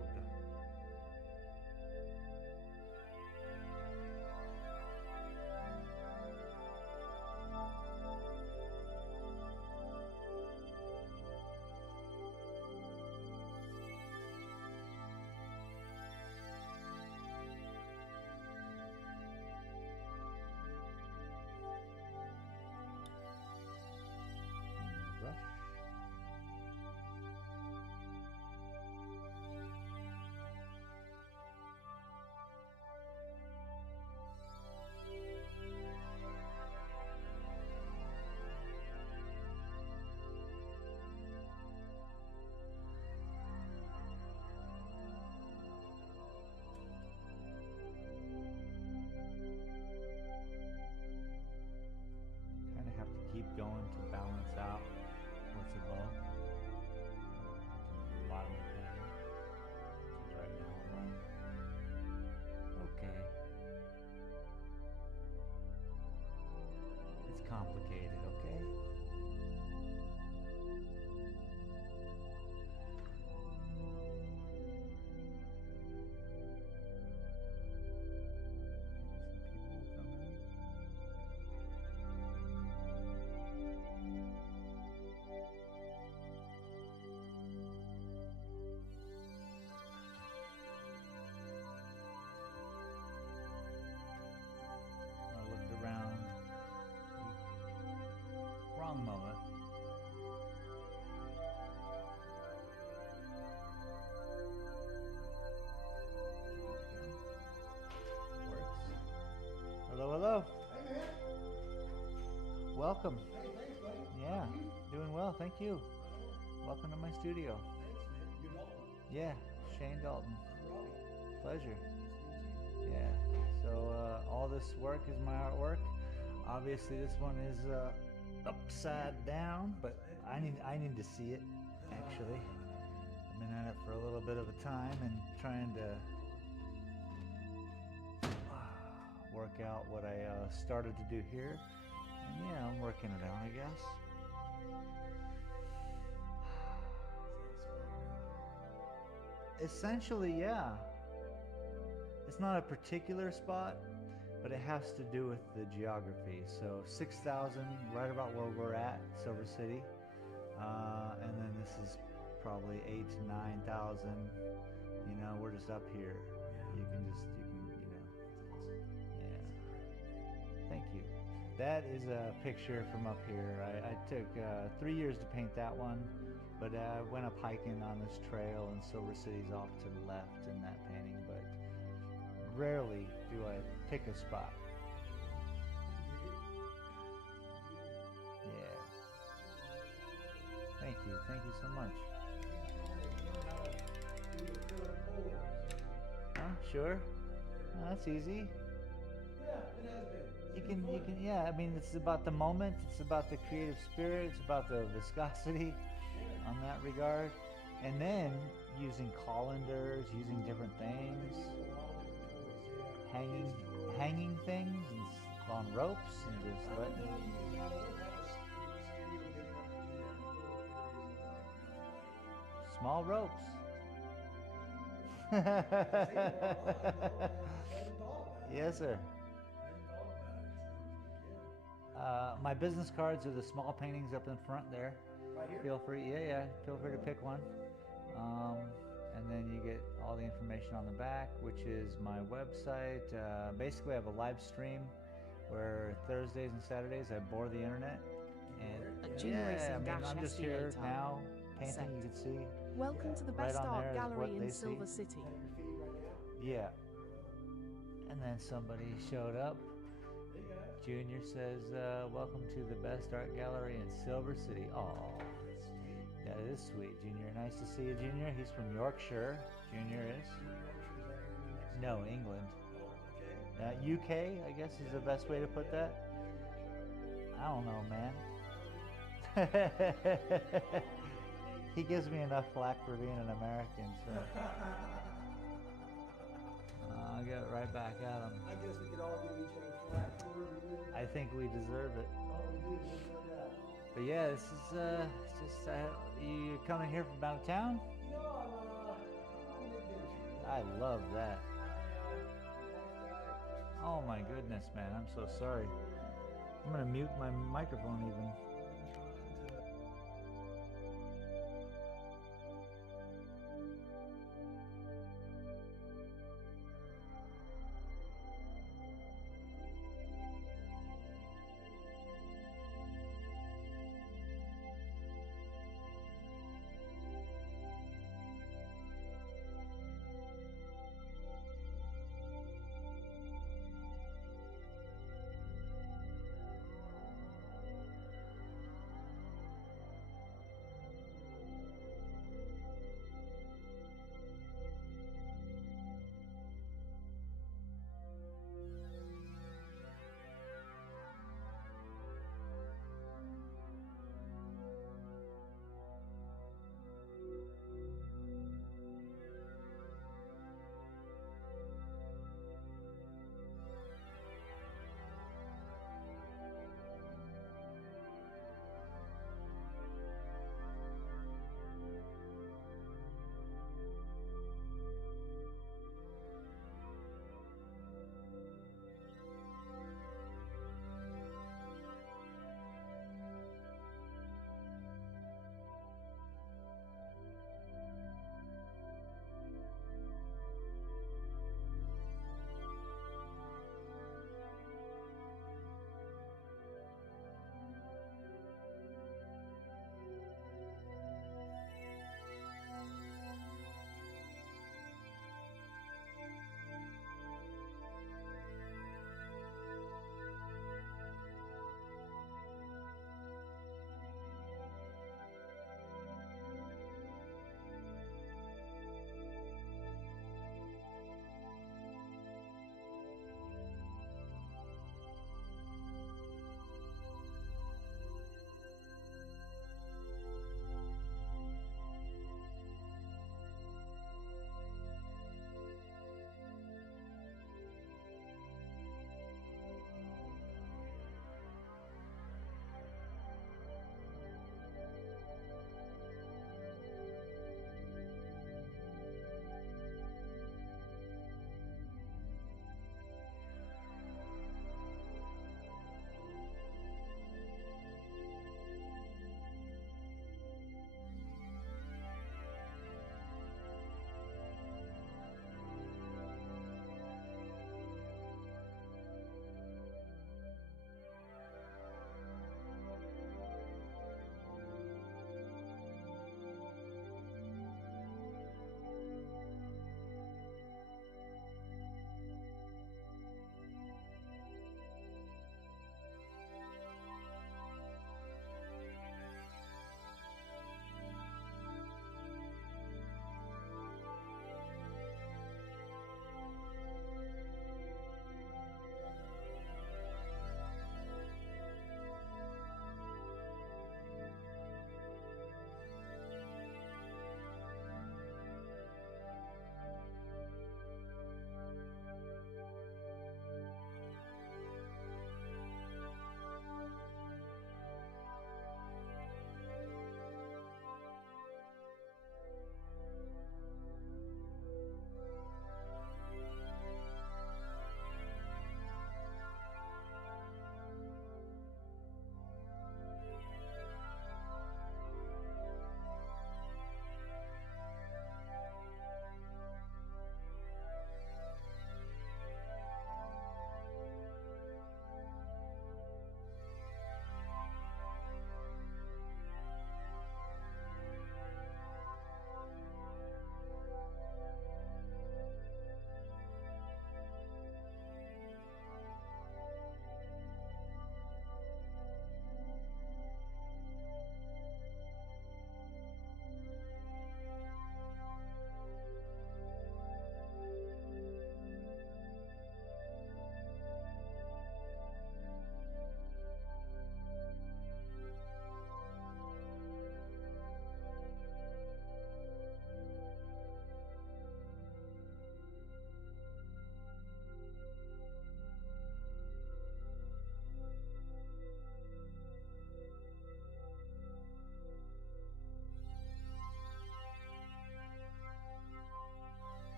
Keep going to balance out what's above. Bottom of the painting, which is right now above. Okay. It's complicated, okay? Moment. Works. Hello, hello. Hey, man. Welcome. Hey, thanks, buddy. Yeah, doing well, thank you. Welcome to my studio. Thanks, man. You're Dalton. Yeah, Shane Dalton. I'm Robbie. Pleasure. Nice to meet you. Yeah. So all this work is my artwork. Obviously, this one is upside down, but I need to see it. Actually, I've been at it for a little bit of a time and trying to work out what I started to do here. And yeah, I'm working it out, I guess. Essentially, yeah. It's not a particular spot, but it has to do with the geography. So 6,000, right about where we're at, Silver City. And then this is probably 8,000 to 9,000. You know, we're just up here. You can, yeah. Thank you. That is a picture from up here. I took 3 years to paint that one, but I went up hiking on this trail, and Silver City's off to the left in that painting, but rarely do I pick a spot. Yeah. Thank you so much. learn how to do the third pole or something. Oh, sure. Oh, that's easy. Yeah, it has been. You It's can, been you fun. can, yeah. I mean, it's about the moment. It's about the creative spirit. It's about the viscosity Yeah. on that regard. And then using colanders, using different things, A lot of different toys, yeah. hanging, Kids' toys. hanging things and on ropes and just I letting. don't know, you know, I don't have a studio big enough to do that. Little areas of it. Small ropes. I say more, I hadn't thought about it. Yes, sir. I hadn't thought about it, so, yeah. My business cards are the small paintings up in front there. Right here? Feel free, yeah, feel free to pick one. And then you get all the information on the back, which is my website. Basically, I have a live stream where Thursdays and Saturdays I bore the internet. And At Junior yeah, I mean, Racing I'm just SDA here time. now painting. Set. You can see. Welcome to the Right best on art there is gallery what in they Silver see. City. Is that your feed right now? Yeah. And then somebody showed up. Hey guys. Junior says, "Welcome to the best art gallery in Silver City." Oh, That's sweet. that is sweet, Junior. Nice to see you, Junior. He's from Yorkshire. Junior is. No, England. Oh, okay. UK, I guess, is the best way to put that. I don't know, man. He gives me enough flack for being an American, so I'll get right back at him. I guess we could all give each other flack wherever we live. I think we deserve it. Oh, we do, there's no doubt. But yeah, this is just you coming here from out of town? You know, I'm on an adventure. I love that. Oh my goodness, man, I'm so sorry. I'm gonna mute my microphone even.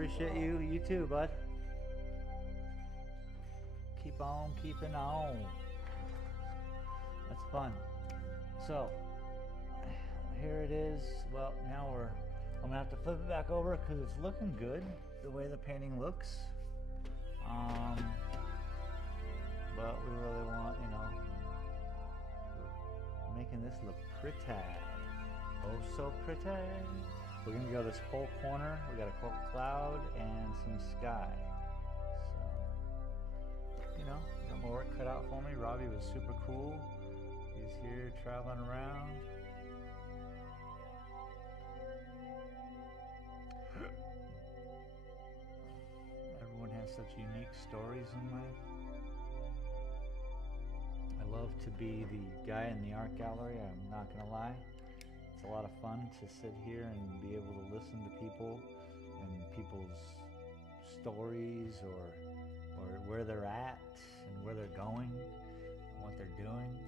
appreciate you. You too, bud. Keep on keeping on. That's fun. So, here it is. Well, now I'm gonna have to flip it back over because it's looking good the way the painting looks. But we really want, making this look pretty. Oh, so pretty. We're gonna go this whole corner. We got a cloud and some sky. So, got more work cut out for me. Robbie was super cool. He's here traveling around. Everyone has such unique stories in life. I love to be the guy in the art gallery, I'm not gonna lie. It's a lot of fun to sit here and be able to listen to people and people's stories or where they're at and where they're going and what they're doing.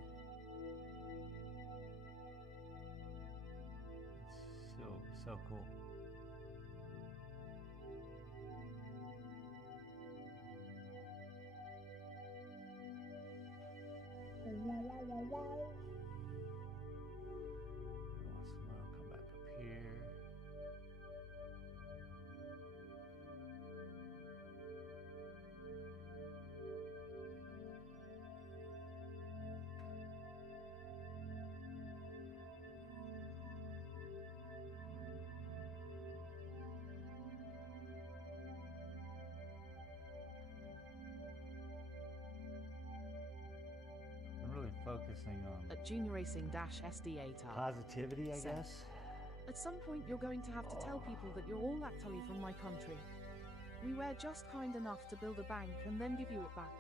It's so cool. Come back up here. Focusing on At Junior Racing-SDA positivity, I guess. At some point you're going to have to tell people that you're all actually from my country. We were just kind enough to build a bank and then give you it back.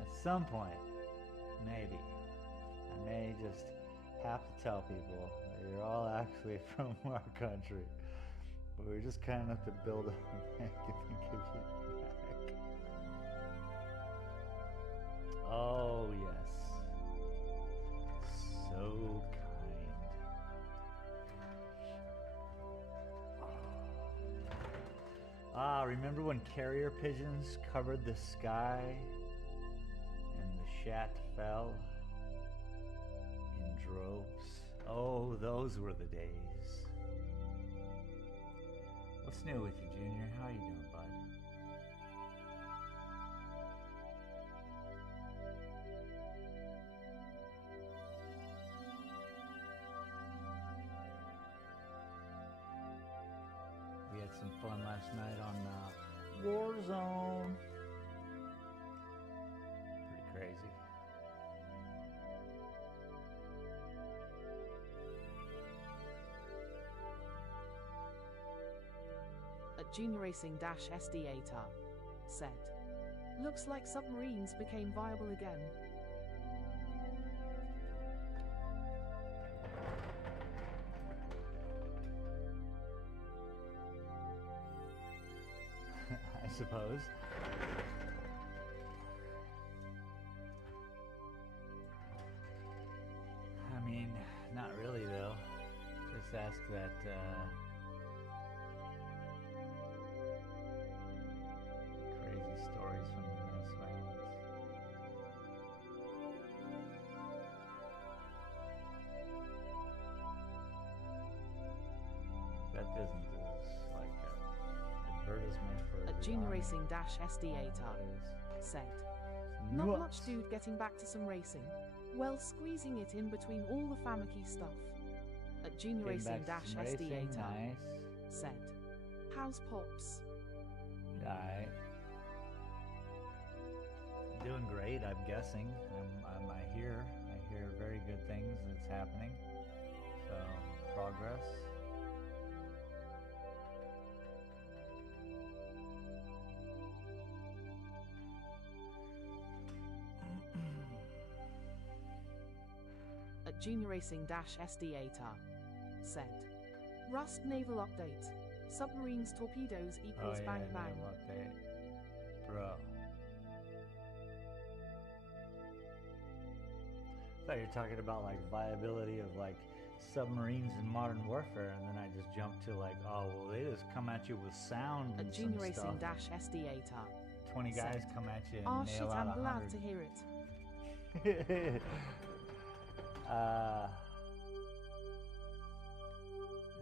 At some point, maybe, I may just have to tell people that you're all actually from our country. But we're just kind enough to build a bank and give you back. Oh, yes. So kind. Remember when carrier pigeons covered the sky and the shat fell in droves? Oh, those were the days. What's new with you, Junior? How you doing, bud? We had some fun last night on Warzone. Pretty crazy. At Junior Racing-SDA said, looks like submarines became viable again. I suppose. I mean, not really though. Just ask that crazy stories from the Venezuelans. That business is like an advertisement for At the Junior army. Racing-SDA said, not much dude getting back to some racing. Well, squeezing it in between all the family stuff. At Junior Getting back to some Racing-SDA racing, nice. said, how's Pops? Alright. Doing great, I'm guessing. I hear very good things that's happening. So, progress. At Junior Racing-SDA said, Rust Naval Update. Submarines torpedoes equals bang bang. naval update. Bro. I thought you were talking about like viability of like submarines in Modern Warfare, and then I just jumped to like, oh well, they just come at you with sound At and Junior some Racing stuff. -SD8R. 20 guys Send. come at you and Oh shit, nail out I'm glad 100. to hear it.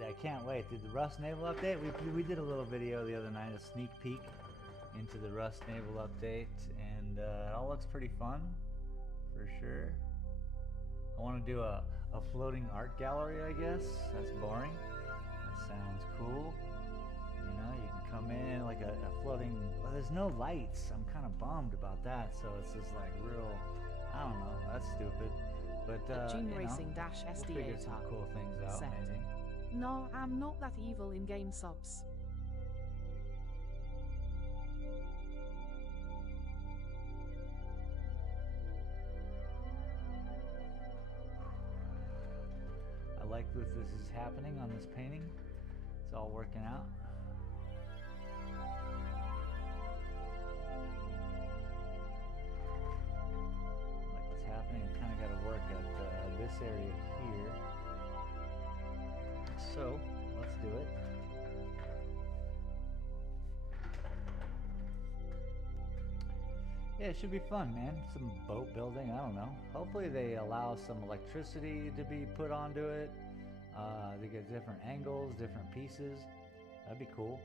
I can't wait. Did the Rust Naval update? We did a little video the other night, a sneak peek into the Rust Naval update, and it all looks pretty fun, for sure. I want to do a floating art gallery, I guess. That's boring. That sounds cool. You know, you can come in like a floating... Well, there's no lights. I'm kind of bummed about that, so it's just like real... I don't know. That's stupid. But, Junior you know, Racing we'll figure some -SD8R. cool things out, Send. maybe. No, I'm not that evil in game subs. I like that this is happening on this painting. It's all working out. Like what's happening, kind of got to work at this area here. So, let's do it. Yeah, it should be fun, man. Some boat building, I don't know. Hopefully they allow some electricity to be put onto it. They get different angles, different pieces. That'd be cool.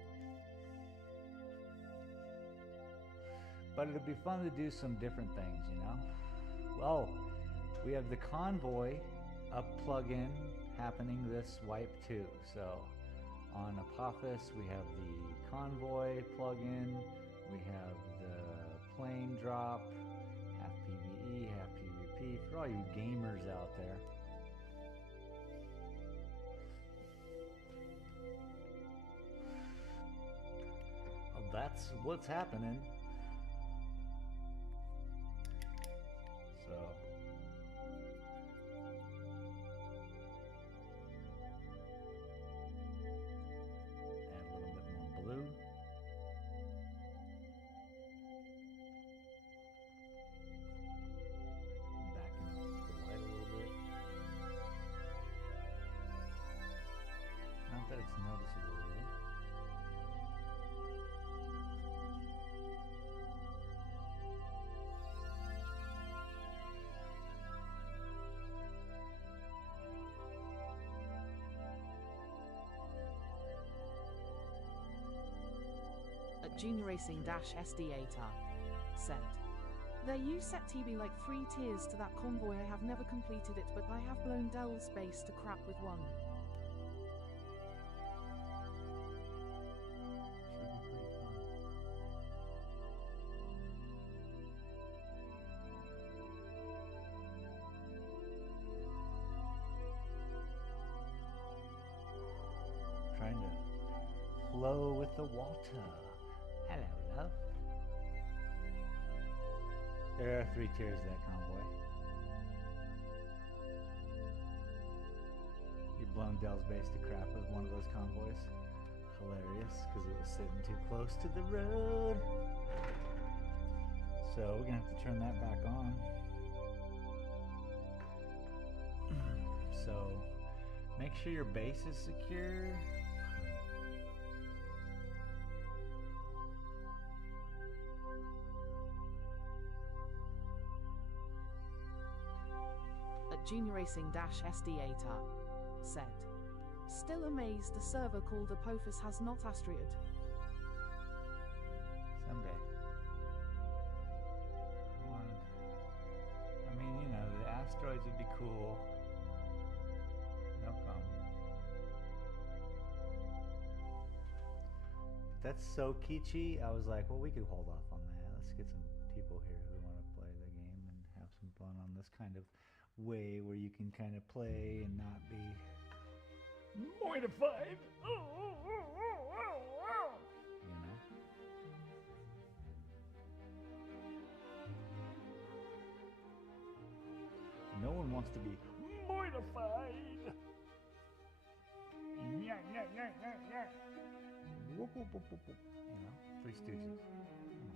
But it'd be fun to do some different things, you know? Well, we have the convoy up plug-in happening this wipe too. So on Apophis we have the convoy plug-in, we have the plane drop, half PvE, half PvP, for all you gamers out there. Well, that's what's happening. So add a little bit more blue. Backing up the white a little bit. Not that it's noticeable, really. At Junior Racing -SD8R. Send. There you set TB like 3 tiers to that convoy. I have never completed it, but I have blown Dell's base to crap with one. Should be pretty fun. Trying to flow with the water. Hello, love. There are 3 tiers of that convoy. You've blown Dell's base to crap with one of those convoys. Hilarious, because it was sitting too close to the road. So we're gonna have to turn that back on. So make sure your base is secure. At Junior Racing -SD8R. Said. Still amazed the server called Apophis has not asteroid. Someday. I mean, you know, the asteroids would be cool. They'll come. That's so kitschy. I was like, well, we could hold off on that. Let's get some people here who want to play the game and have some fun on this kind of way where you can kind of play and not be mortified. You know? No one wants to be mortified. Yeah, yeah, yeah, yeah, yeah. Whoop, whoop, whoop, whoop, whoop. You know, Three Stooges. Come on. Where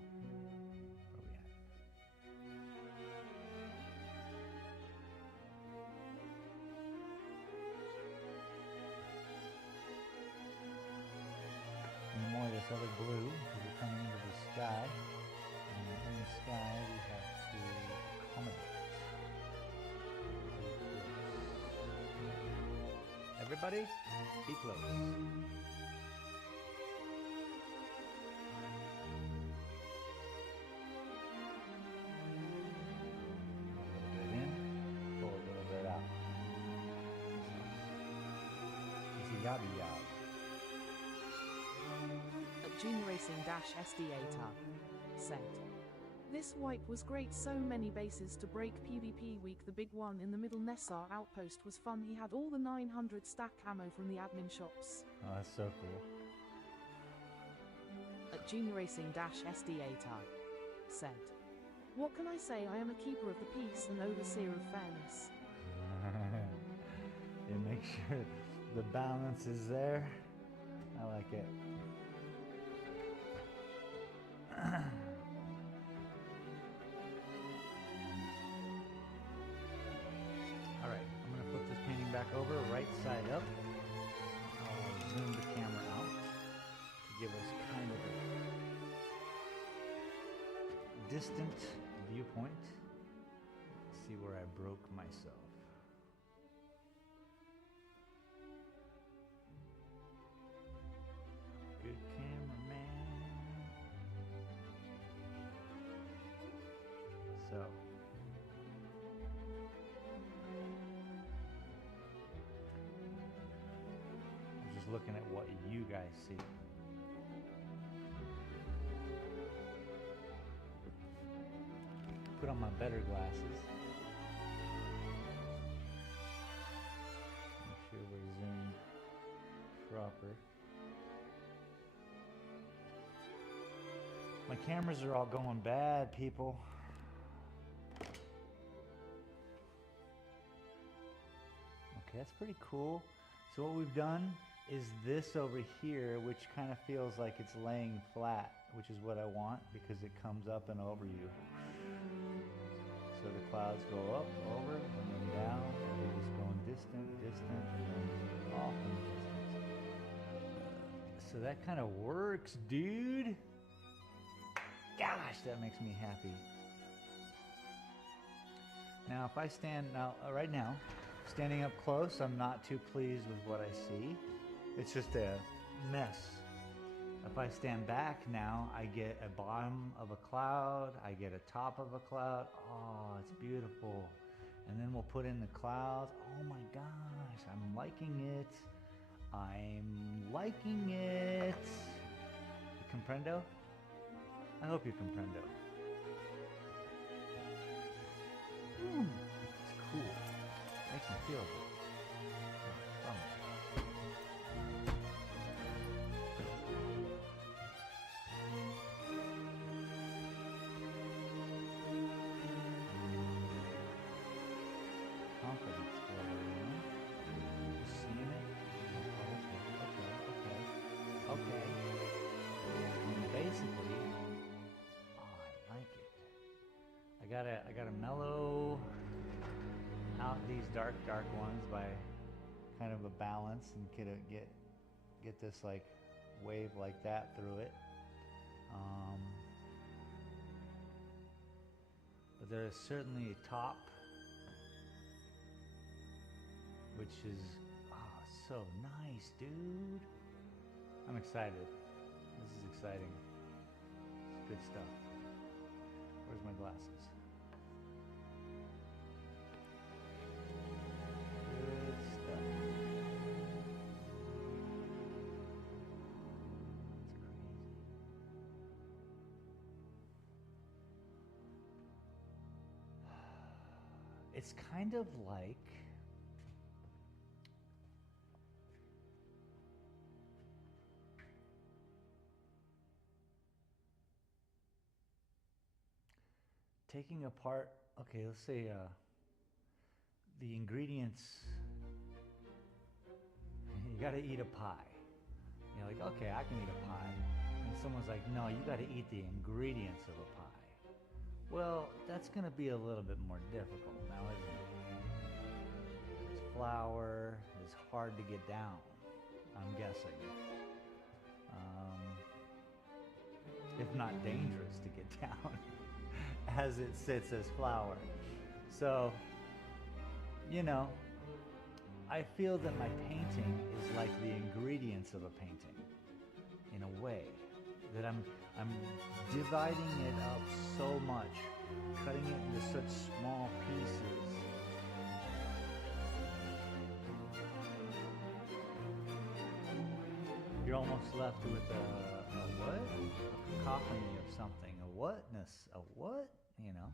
we at? Everybody, be close. Pull a little bit out. Easy yabby yab. At Junior Racing-SD8 said, "This wipe was great, so many bases to break. PvP week, the big one in the middle Nessar outpost was fun. He had all the 900 stack camo from the admin shops." Oh, that's so cool. At Junior Racing-SD8 said, "What can I say? I am a keeper of the peace and overseer of fairness." Yeah, make sure the balance is there. I like it. Alright, I'm going to flip this painting back over, right side up. I'll zoom the camera out to give us kind of a distant viewpoint. Let's see where I broke myself. Good cameraman. So. I'm just looking at what you guys see. Put on my better glasses. Make sure we're zoomed proper. My cameras are all going bad, people. Okay, that's pretty cool. So what we've done is this over here, which kind of feels like it's laying flat, which is what I want because it comes up and over you. So the clouds go up, over, and then down, and they're just going distant, distant, and then off in the distance. So that kind of works, dude. Gosh, that makes me happy. Now, if I stand right now, standing up close, I'm not too pleased with what I see. It's just a mess. If I stand back now, I get a bottom of a cloud, I get a top of a cloud. Oh, it's beautiful. And then we'll put in the clouds. Oh my gosh, I'm liking it. I'm liking it. You comprendo? I hope you comprendo. It's cool. Makes me feel good. Confidence level, you know? Just seeing it. Okay. And basically, oh, I like it. I gotta mellow out these dark ones by kind of a balance and get this like wave like that through it. But there is certainly a top, which is so nice, dude. I'm excited. This is exciting. It's good stuff. Where's my glasses? Good stuff. It's crazy. It's kind of like taking apart, okay, let's say the ingredients. You gotta eat a pie. You're like, okay, I can eat a pie. And someone's like, no, you gotta eat the ingredients of a pie. Well, that's gonna be a little bit more difficult now, isn't it? Because flour is hard to get down, I'm guessing. If not dangerous to get down. As it sits as flour. So, you know, I feel that my painting is like the ingredients of a painting, in a way, that I'm dividing it up so much, cutting it into such small pieces. You're almost left with a what? A cacophony of something, a whatness, a what? You know.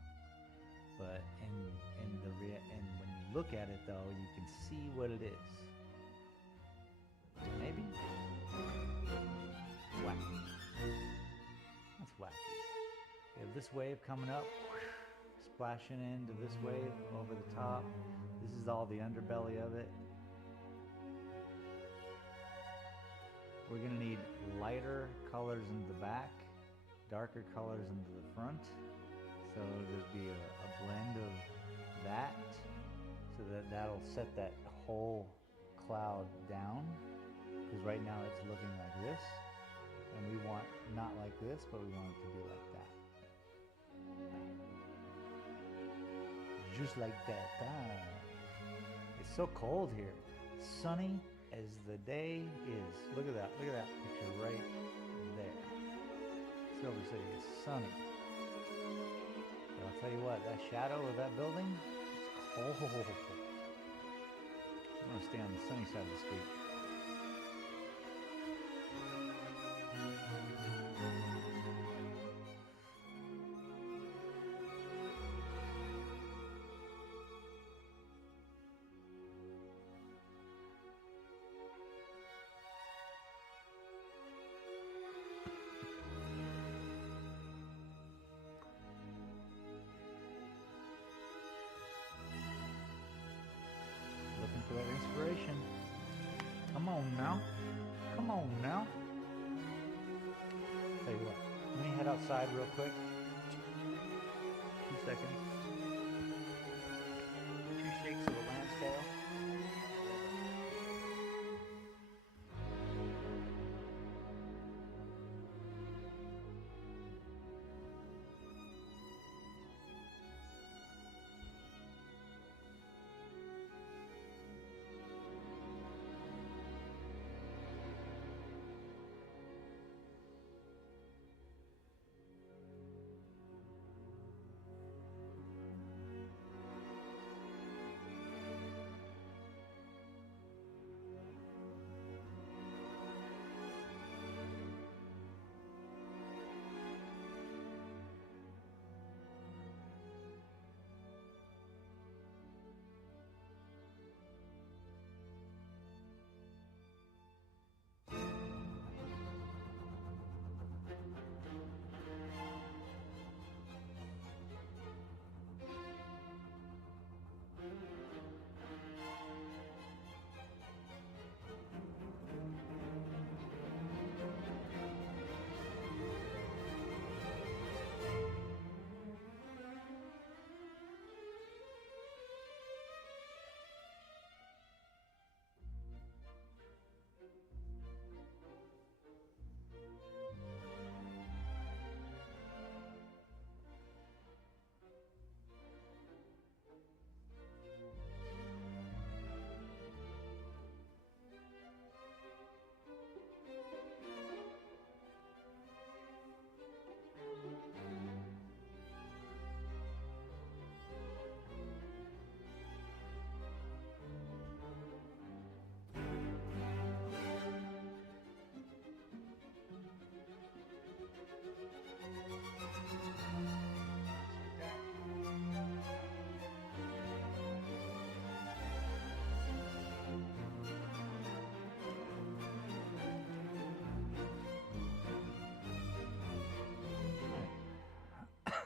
But and when you look at it though, you can see what it is. Maybe wacky. That's wacky. You have this wave coming up, splashing into this wave over the top. This is all the underbelly of it. We're going to need lighter colors in the back, darker colors into the front. So there'll be a blend of that, so that'll set that whole cloud down. Because right now it's looking like this, and we want not like this, but we want it to be like that. Just like that. It's so cold here. Sunny as the day is. Look at that picture right there. Silver City is sunny. But I'll tell you what, that shadow of that building, it's cold. I want to stay on the sunny side of the street. Looking for that inspiration. Come on now. Come on now. Tell you what, let me head outside real quick. 2 seconds. 2 shakes of a lamb's tail.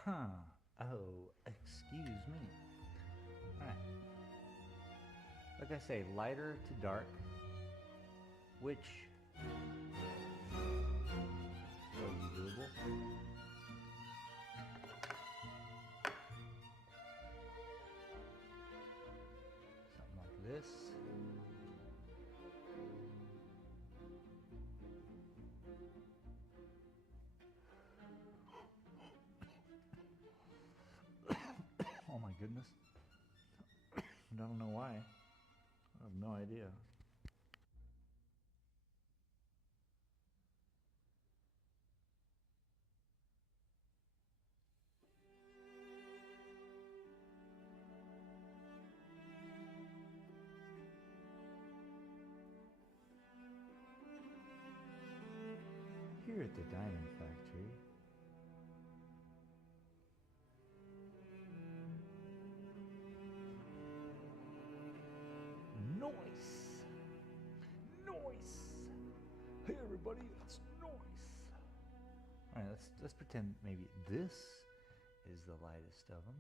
Oh, excuse me. Alright. Like I say, lighter to dark, which is doable. Something like this. Oh my goodness. I don't know why. no idea. Here at the Diamond Factory, noise! Noise! Hey everybody, it's noise! Alright, let's pretend maybe this is the lightest of them.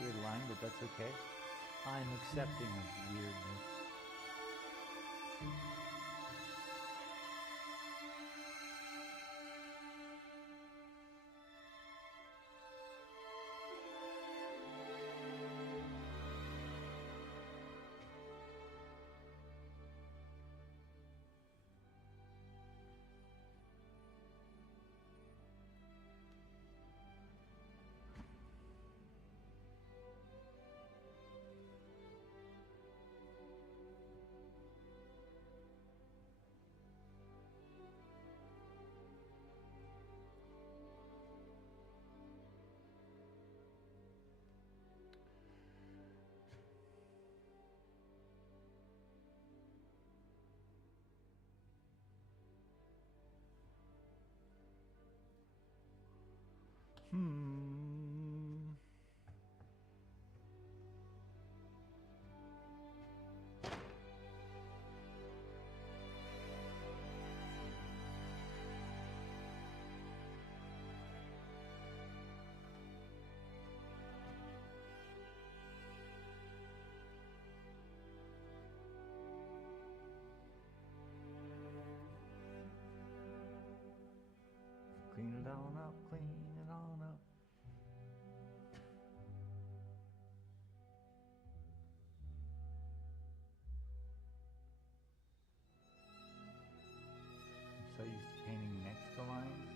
Weird line, but that's okay. I'm accepting of weirdness. Clean it on up, clean it on up. I'm so used to painting next to lines.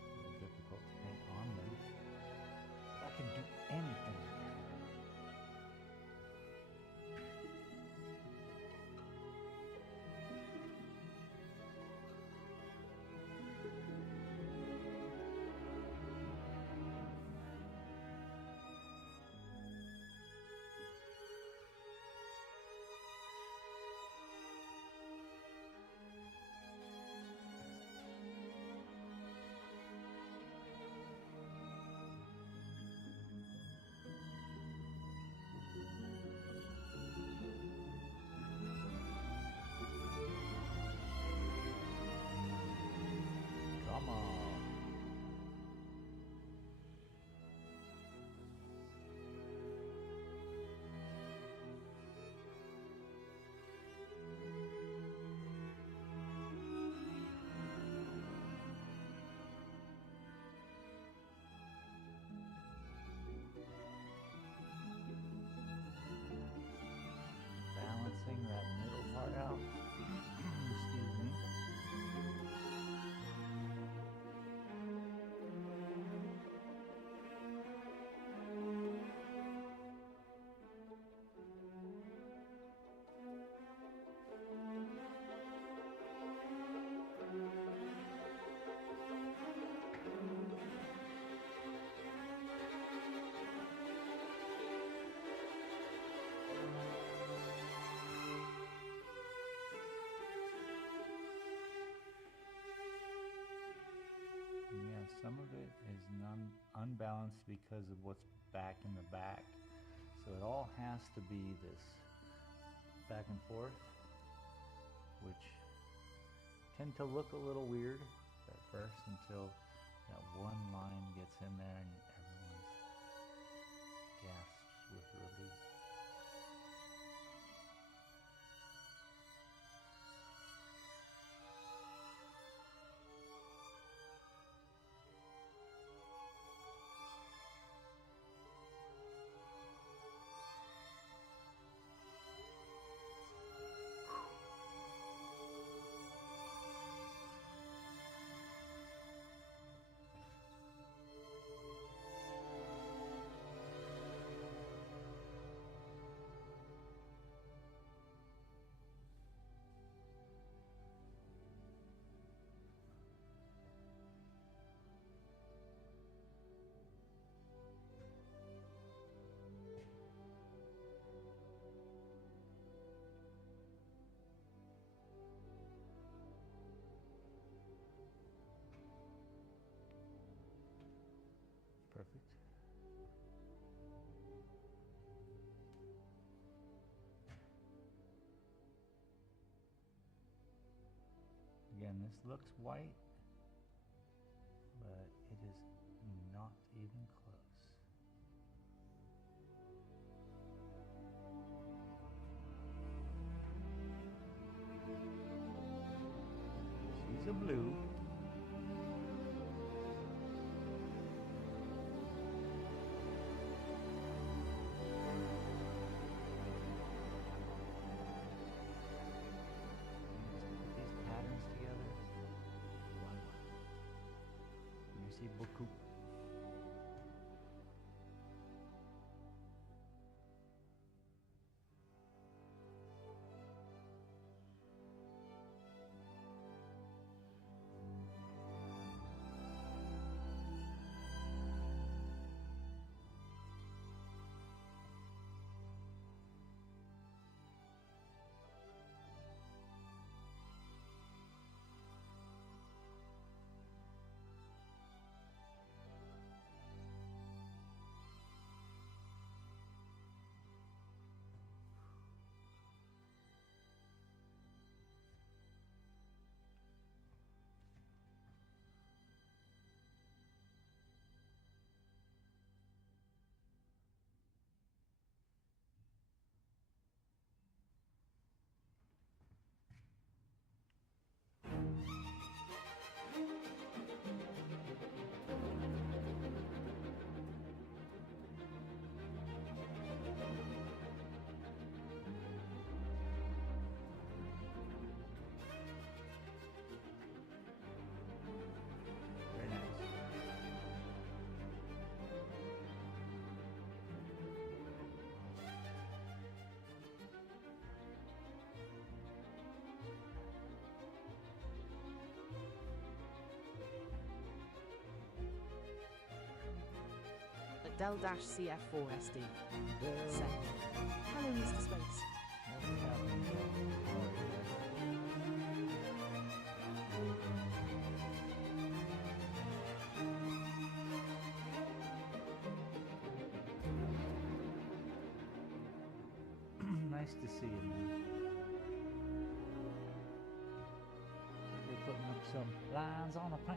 A little difficult to paint on them. I can do anything. some of it is unbalanced because of what's back in the back. So it all has to be this back and forth, which tend to look a little weird at first until that one line gets in there and everyone's gasps with relief. Perfect. Again, this looks white, but it is not even close. She's a blue. Merci beaucoup. Del-CF4SD. Set. Hello, Mr. Space. What's happening there? Nice to see you, man. We're putting up some lines on the pan.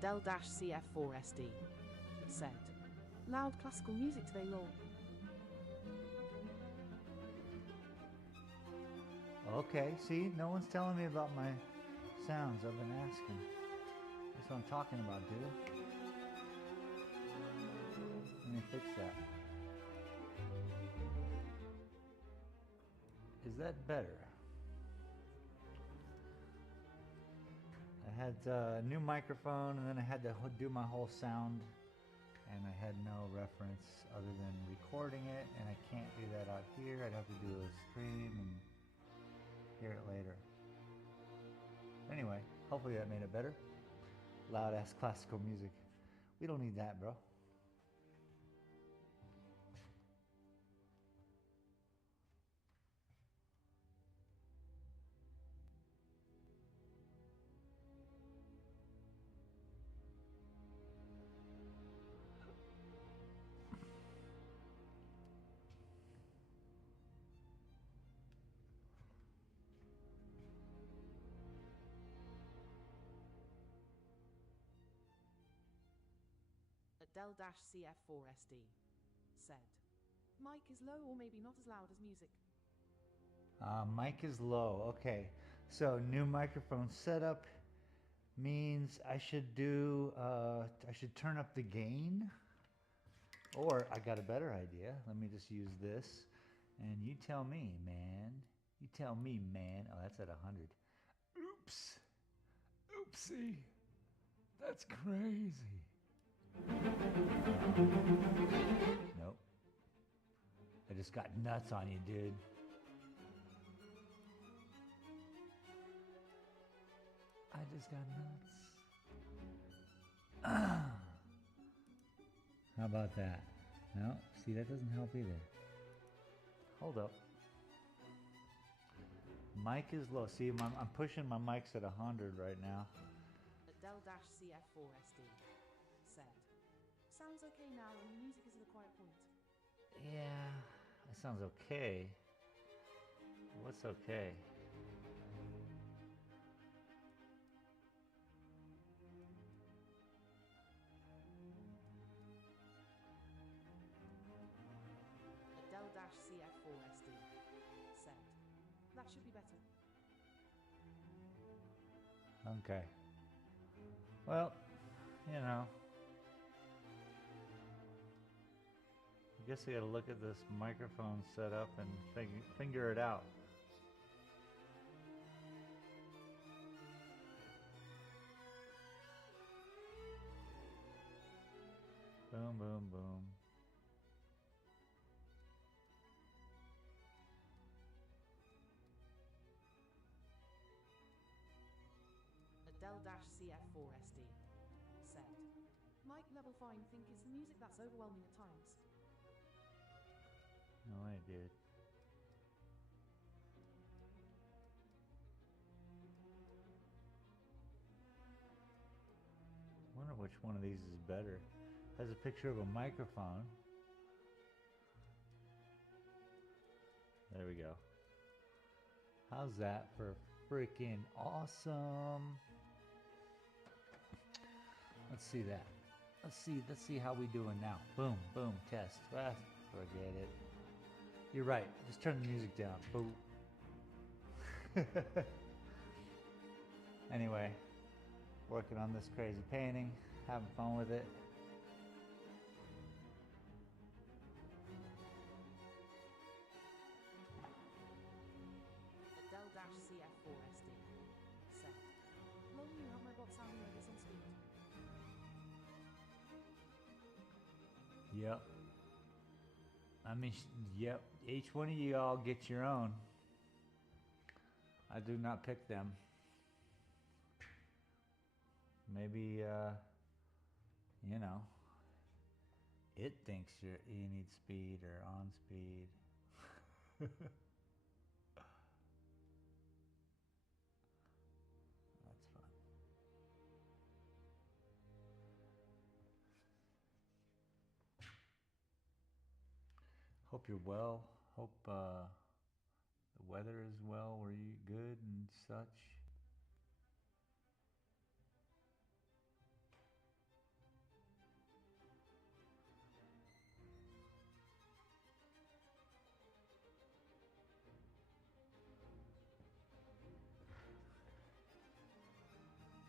Del-CF4SD. Said. Loud classical music today, lol. Okay, see, no one's telling me about my sounds. I've been asking. That's what I'm talking about, dude. Let me fix that. Is that better? I had a new microphone, and then I had to do my whole sound, and I had no reference other than recording it, and I can't do that out here. I'd have to do a stream and hear it later. Hopefully that made it better. Loud ass classical music. We don't need that, bro. Del-CF4SD said, mic is low or maybe not as loud as music. Mic is low. Okay, so new microphone setup means I should do, I should turn up the gain, or I got a better idea. Let me just use this, and you tell me, man. You tell me, man. Oh, that's at 100. Oops. Oopsie. That's crazy. Nope. I just got nuts on you, dude. I just got nuts. How about that? No, see, that doesn't help either. Hold up. Mic is low. See, I'm pushing my mics at 100 right now. Del-CF4SD said, sounds okay now and the music is at a quiet point. Yeah, that sounds okay. What's okay? Del-CF4SD said, that should be better. Okay. Well, you know. I guess I gotta look at this microphone setup and figure it out. Boom, boom, boom. Del-CF4SD said, mic level fine, think it's the music that's overwhelming at times. No way, dude. Wonder which one of these is better. Has a picture of a microphone. There we go. How's that for freaking awesome? Let's see that. Let's see how we doing now. Boom, boom, test. Ah, forget it. You're right. Just turn the music down. Boom. Anyway, working on this crazy painting, having fun with it. Del-CF4SD said, long you have my bot sounding like it's on speed. Yep. I mean, yep. Each one of you all get your own. I do not pick them. Maybe, you know, it thinks you need speed or on speed. That's fun. Hope you're well. Hope the weather is well. Were you good and such?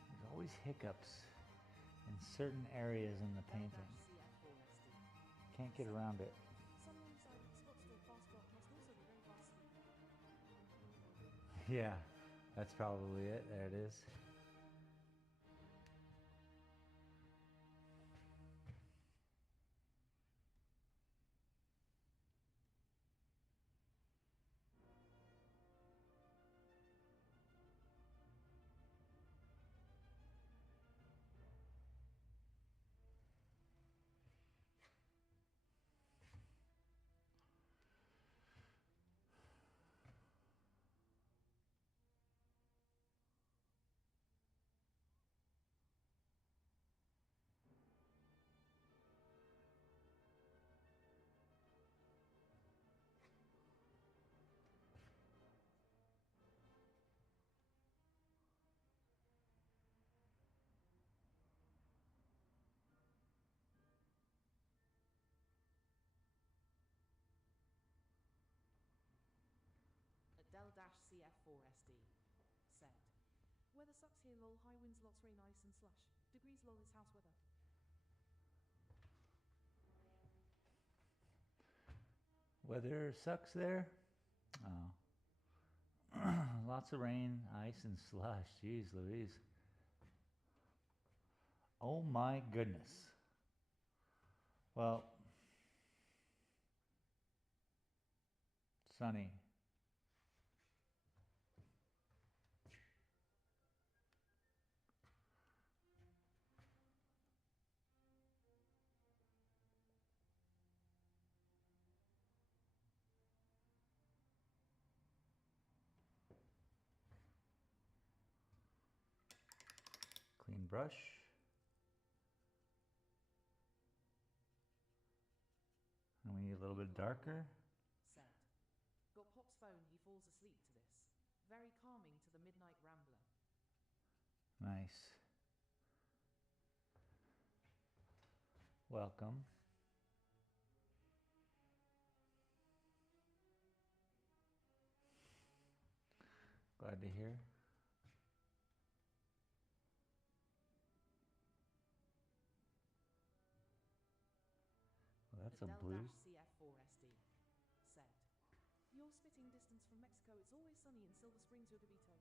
There's always hiccups in certain areas in the painting. Del-CF4SD Can't get around it. someone said Scott's still fast rock must also be very fast sleep. Yeah, that's probably it. There it is. here lol, high winds, lots rain, ice and slush. Degrees lol is house weather. Weather sucks there? Oh. Lots of rain, ice and slush. Jeez Louise. Oh my goodness. Well, sunny. Clean brush. And we need a little bit darker. Said. Got Pop's phone, he falls asleep to this. Very calming to the midnight rambler. Nice. Welcome. Glad to hear. Well, that's a blue. CF4SD said. Your spitting distance from Mexico, it's always sunny in Silver Springs, Yogabito.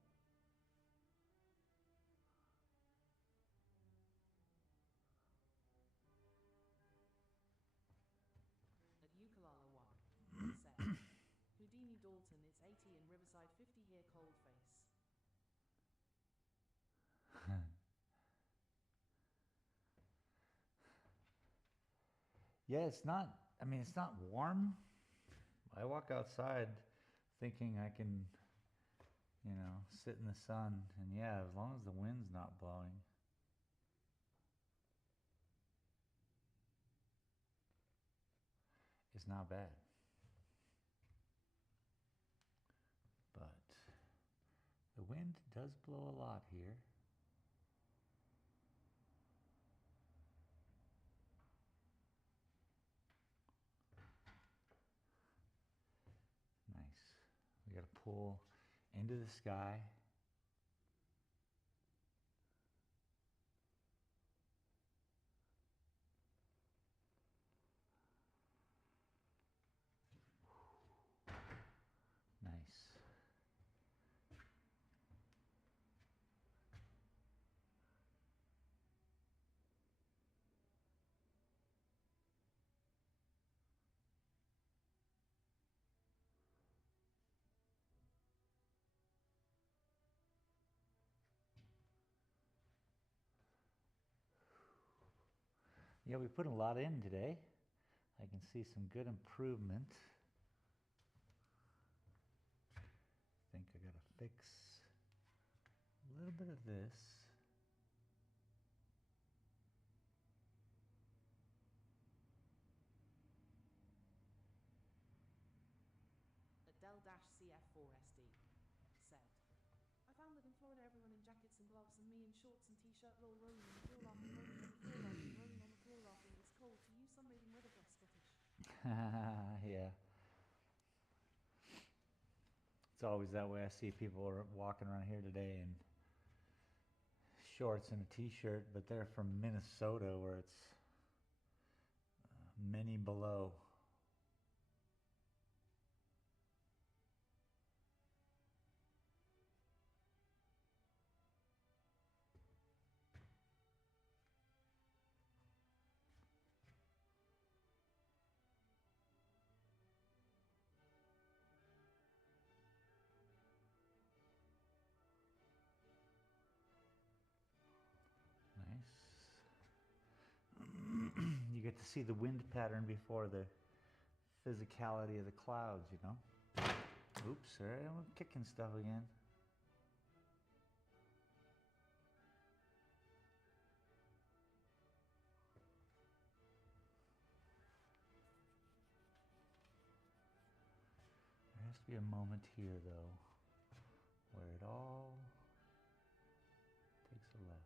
At Ukulala 1 said. Houdini Dalton, it's 80 in Riverside, 50 here, cold face. Yeah, it's not, I mean, it's not warm. I walk outside thinking I can, you know, sit in the sun. And yeah, as long as the wind's not blowing. It's not bad. But the wind does blow a lot here. Nice. We got to pull into the sky. Nice. Yeah, we put a lot in today. I can see some good improvement. I think I gotta fix a little bit of this. Adele-CF4SD said. I found that in Florida everyone in jackets and gloves and me in shorts and t-shirt lol rolling on the floor laughing, rolling on the floor laughing. It's cold to you, sunbathing weather plus Scottish. Yeah. It's always that way. I see people are walking around here today in shorts and a t-shirt, but they're from Minnesota where it's many below. Nice. You get to see the wind pattern before the physicality of the clouds, you know? Oops, sorry, I'm kicking stuff again. There has to be a moment here, though, where it all takes a left.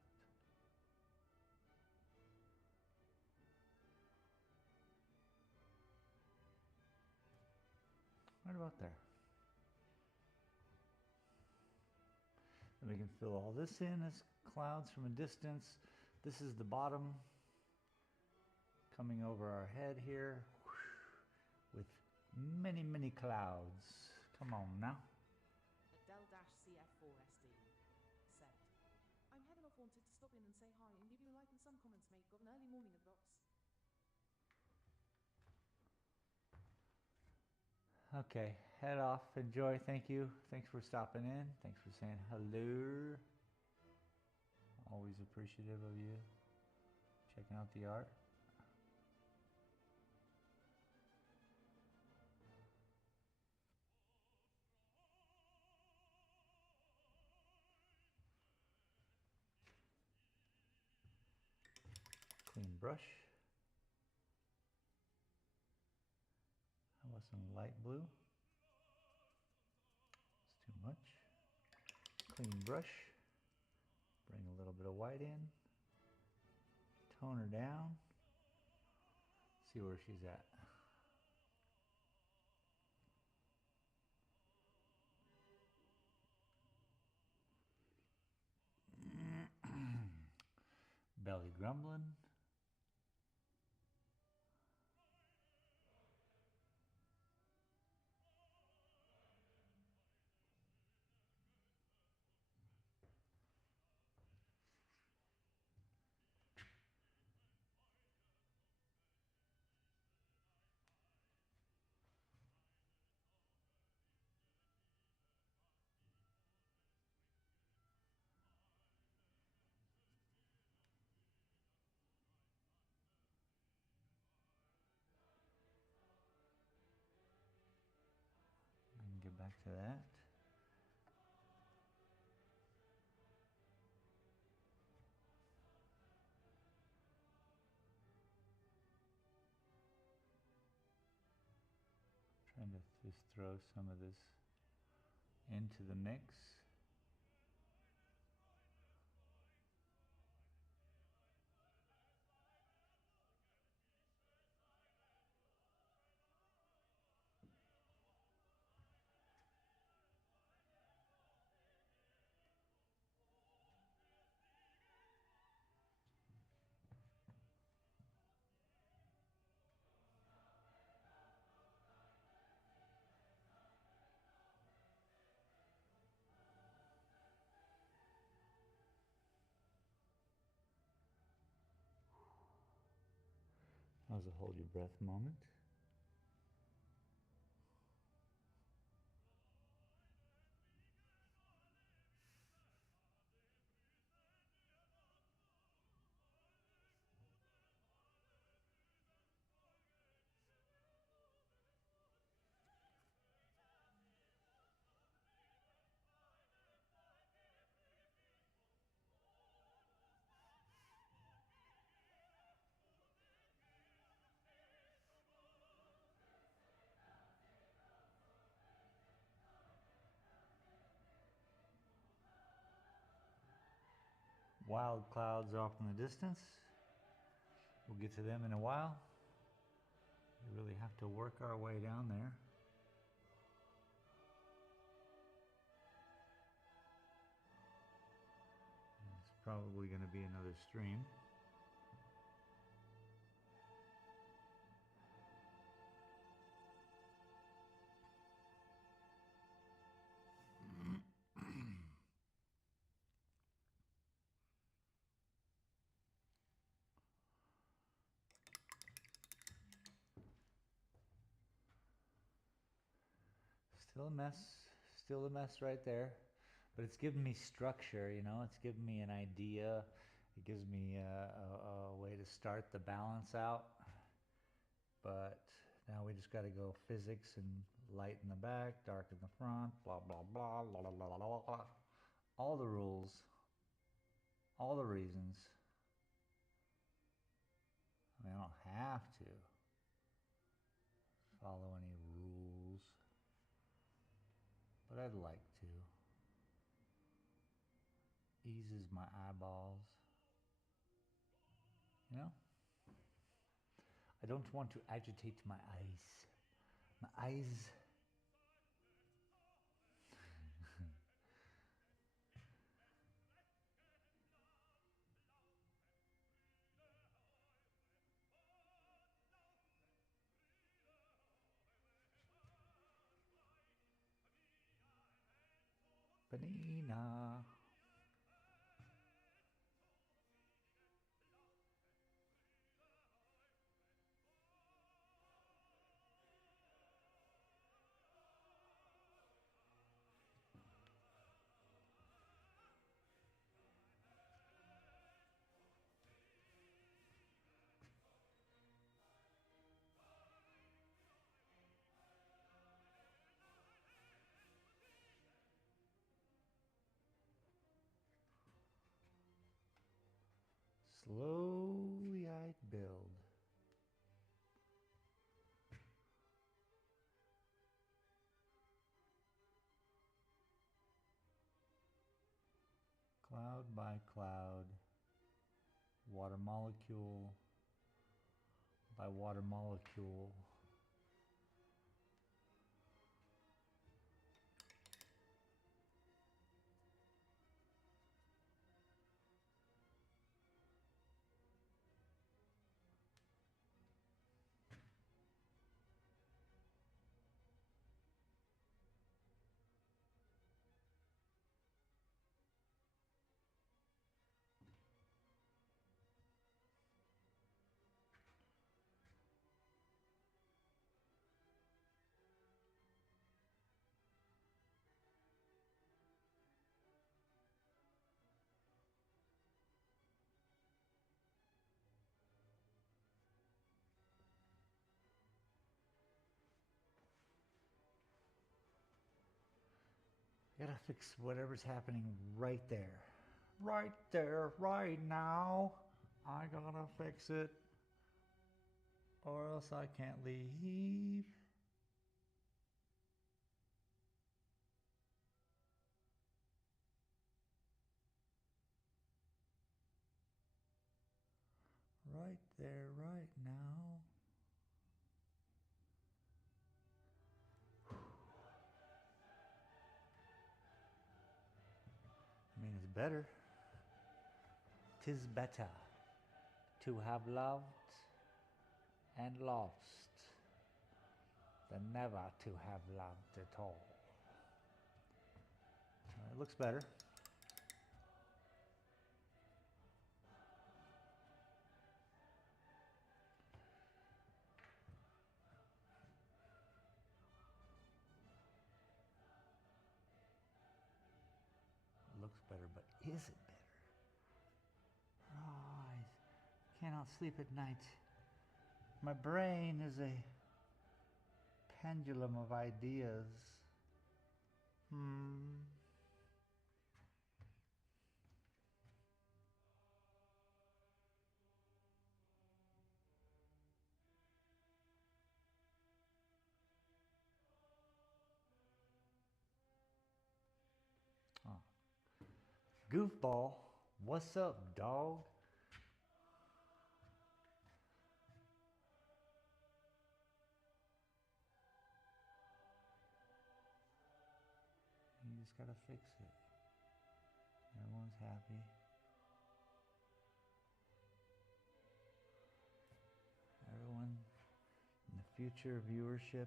Right about there. And we can fill all this in as clouds from a distance. This is the bottom coming over our head here with many, many clouds. Come on now. Adele-CF4SD said, I'm heading off, wanted to stop in and say hi and give you a like and some comments, mate. Got an early morning at the box. Okay, head off. Enjoy. Thank you. Thanks for stopping in. Thanks for saying hello. Always appreciative of you checking out the art. Clean brush. How about some light blue? It's too much. Clean brush. Bring a little bit of white in. Tone her down. See where she's at. Belly grumbling. Get back to that. Trying to just throw some of this into the mix. How's a hold your breath moment? Wild clouds off in the distance. We'll get to them in a while. We really have to work our way down there. It's probably going to be another stream. Still a mess right there, but it's given me structure, you know, it's given me an idea, it gives me a way to start the balance out, but now we just got to go physics and light in the back, dark in the front, blah, blah, blah, blah, blah, blah, blah, blah. All the rules, all the reasons. I mean, I don't have to follow any rules, but I'd like to. Eases my eyeballs. You know? I don't want to agitate my eyes. My eyes. Panina. Slowly I'd build. Cloud by cloud, water molecule by water molecule. I gotta fix whatever's happening right there. Right there, right now. I gotta fix it, or else I can't leave. Right there, right now. I mean, it's better. 'Tis better to have loved and lost than never to have loved at all. It looks better. It looks better, but is it better? Oh, I cannot sleep at night. My brain is a pendulum of ideas. Oh. Goofball, what's up, dog? You just gotta fix it. Everyone's happy. Everyone in the future viewership.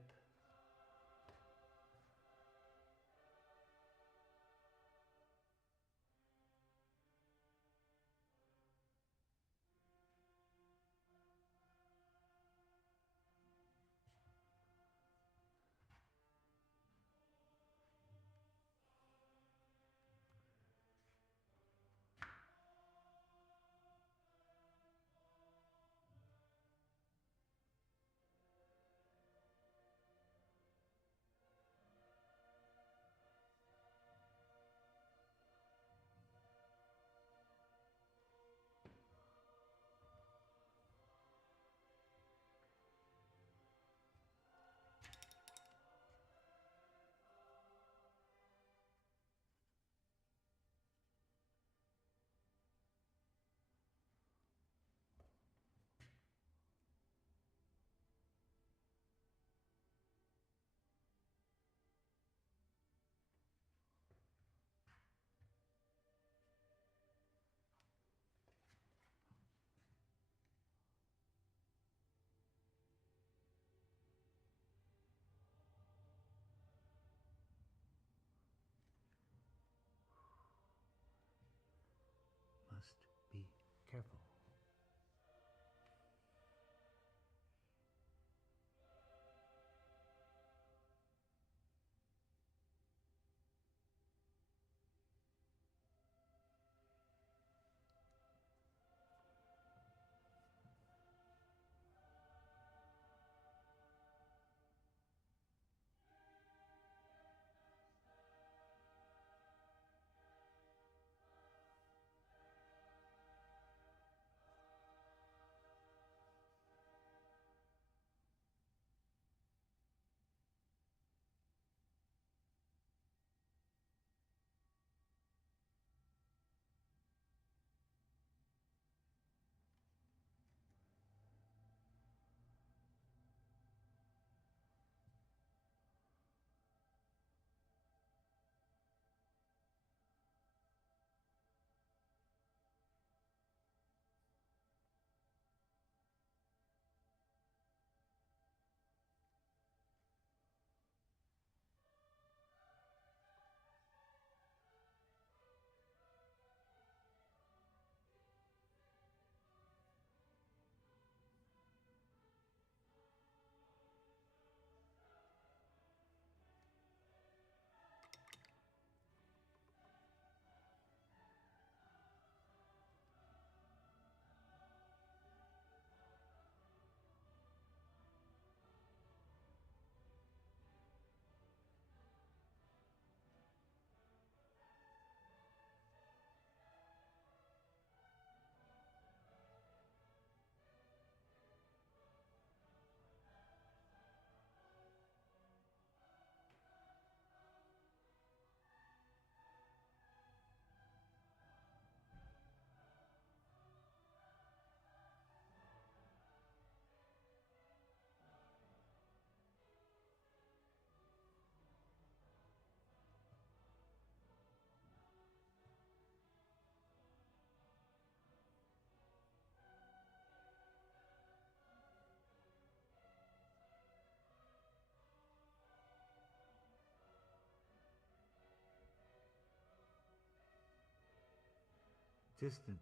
Distant.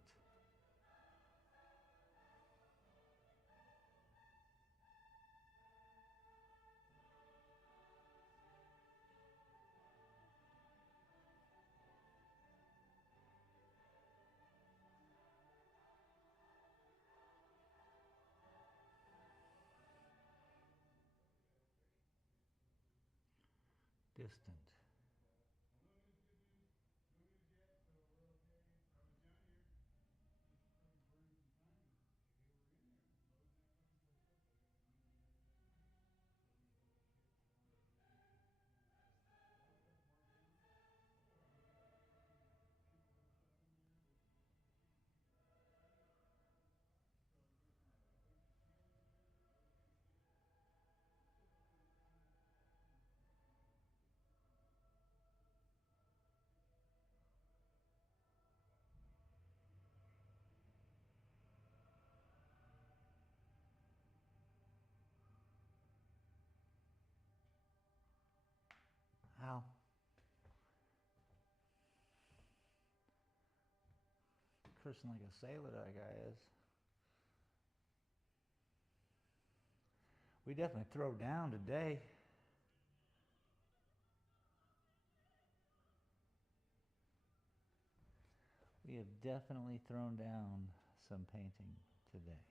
Distant. Ow. Cursing like a sailor, that guy is. We definitely throw down today. We have definitely thrown down some painting today.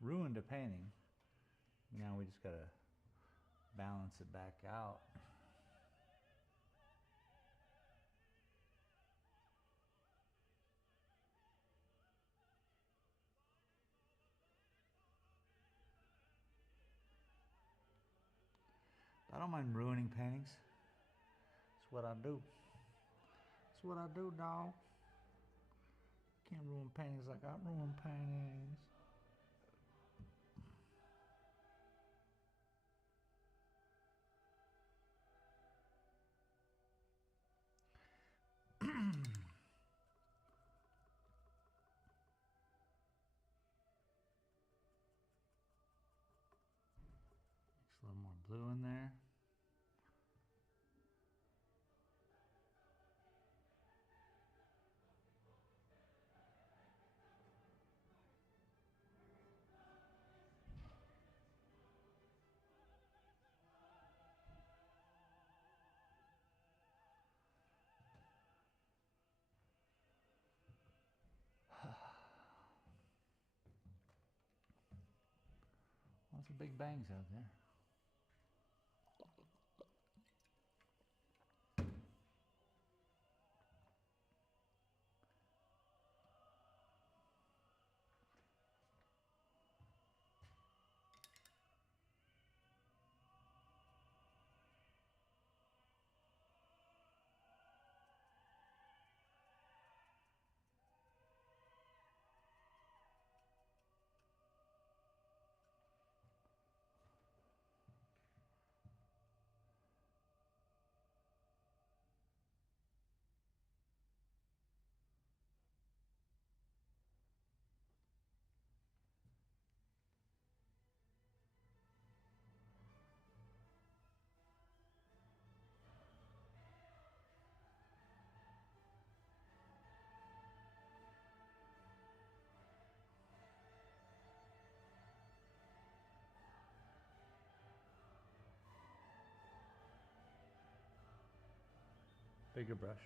Ruined a painting. Now we just gotta balance it back out. I don't mind ruining paintings. It's what I do. It's what I do, dawg. Can't ruin paintings like I ruin paintings. Mix a little more blue in there. Lots of big bangs out there. Bigger brush.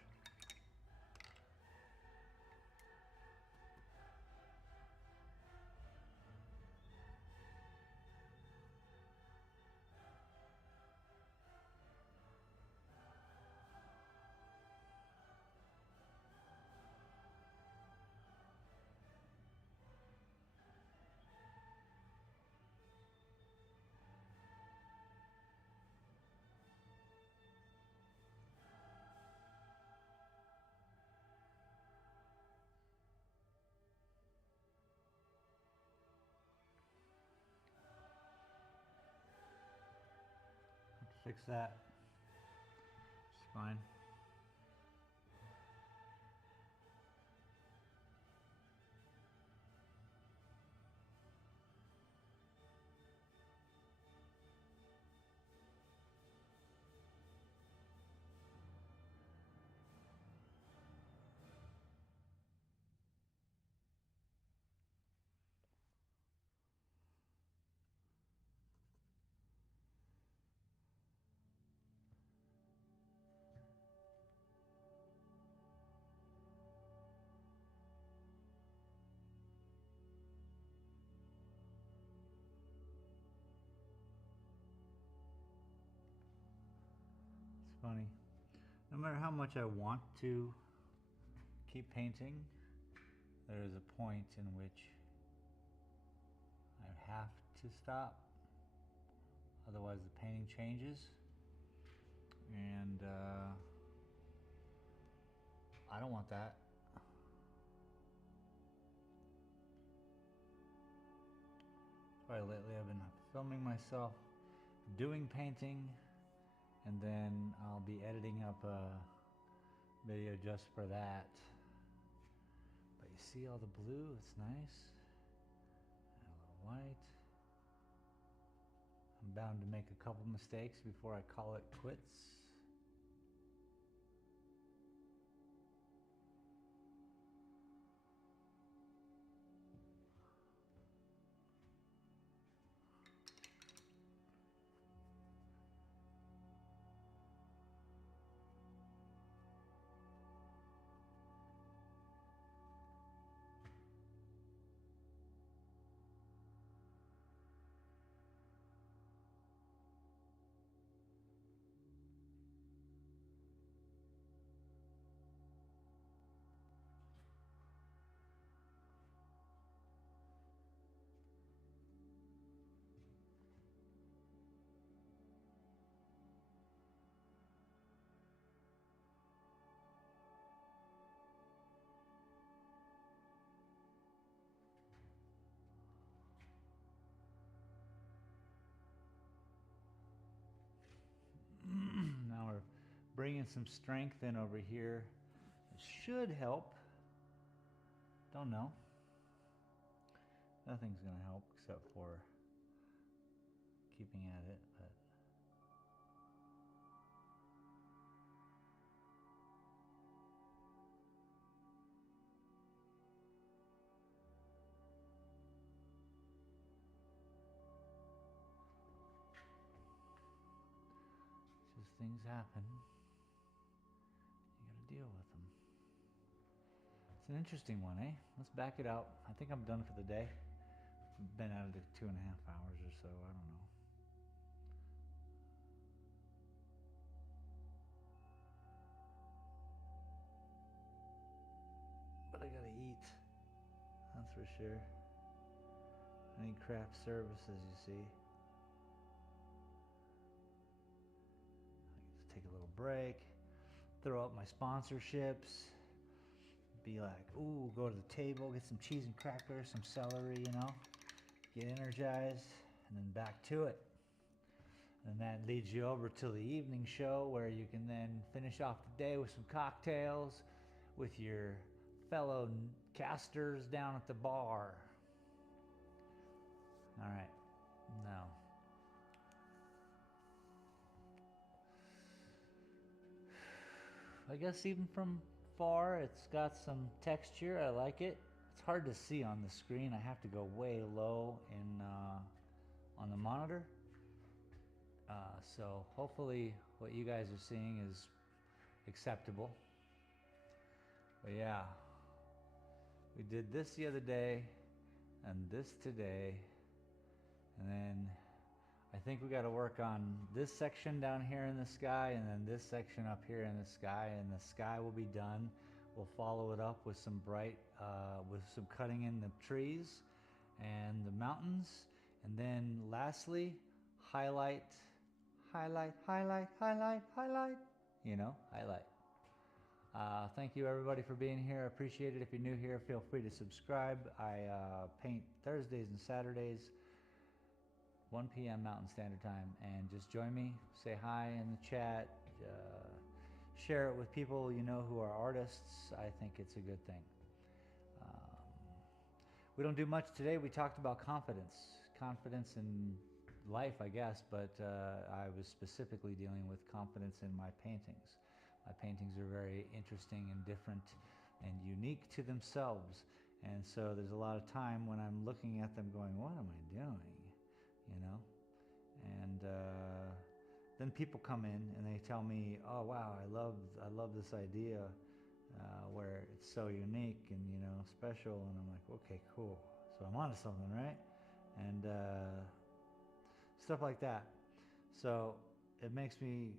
Fix that. It's fine. funny. No matter how much I want to keep painting, there is a point in which I have to stop. Otherwise the painting changes. And I don't want that. That's why lately I've been filming myself doing painting, and then I'll be editing up a video just for that. But you see all the blue, it's nice. And a little white. I'm bound to make a couple mistakes before I call it quits. Now we're bringing some strength in over here. It should help. Don't know. Nothing's going to help except for keeping at it. But just things happen. You got to deal with them. It's an interesting one, eh? Let's back it out. I think I'm done for the day. I've been at it 2.5 hours or so. I don't know. But I gotta eat. That's for sure. I need craft services, you see. I get to take a little break, throw up my sponsorships, be like, ooh, go to the table, get some cheese and crackers, some celery, you know, get energized, and then back to it. And that leads you over to the evening show where you can then finish off the day with some cocktails with your fellow casters down at the bar. All right, now. I guess even from far, it's got some texture. I like it. It's hard to see on the screen. I have to go way low on the monitor. So hopefully what you guys are seeing is acceptable. But yeah, we did this the other day and this today, and then I think we got to work on this section down here in the sky, and then this section up here in the sky, and the sky will be done. We'll follow it up with some bright, with some cutting in the trees and the mountains, and then lastly, highlight, you know, highlight. Thank you everybody for being here. I appreciate it. If you're new here, feel free to subscribe. I paint Thursdays and Saturdays, 1 p.m. Mountain Standard Time, and just join me, say hi in the chat, share it with people you know who are artists. I think it's a good thing. We don't do much today. We talked about confidence in life, I guess, but I was specifically dealing with confidence in my paintings. My paintings are very interesting and different and unique to themselves, and so there's a lot of time when I'm looking at them going, what am I doing? You know? And then people come in and they tell me, oh wow, I love this idea where it's so unique and, you know, special, and I'm like, okay, cool, so I'm onto something, right? And stuff like that. So it makes me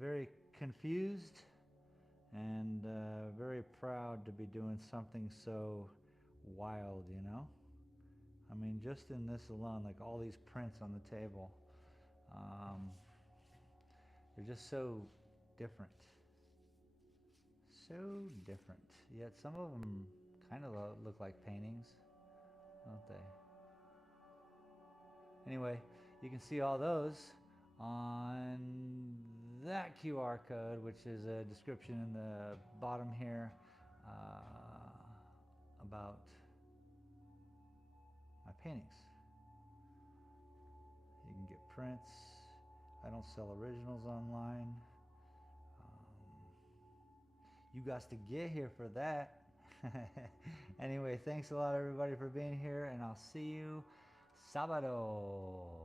very confused and very proud to be doing something so wild, you know? I mean, just in this alone, like all these prints on the table, they're just so different. So different. Yet some of them kind of look like paintings, don't they? Anyway, you can see all those on that QR code, which is a description in the bottom here about my paintings. You can get prints. I don't sell originals online. You got to get here for that. Anyway, thanks a lot everybody for being here, and I'll see you Sábado.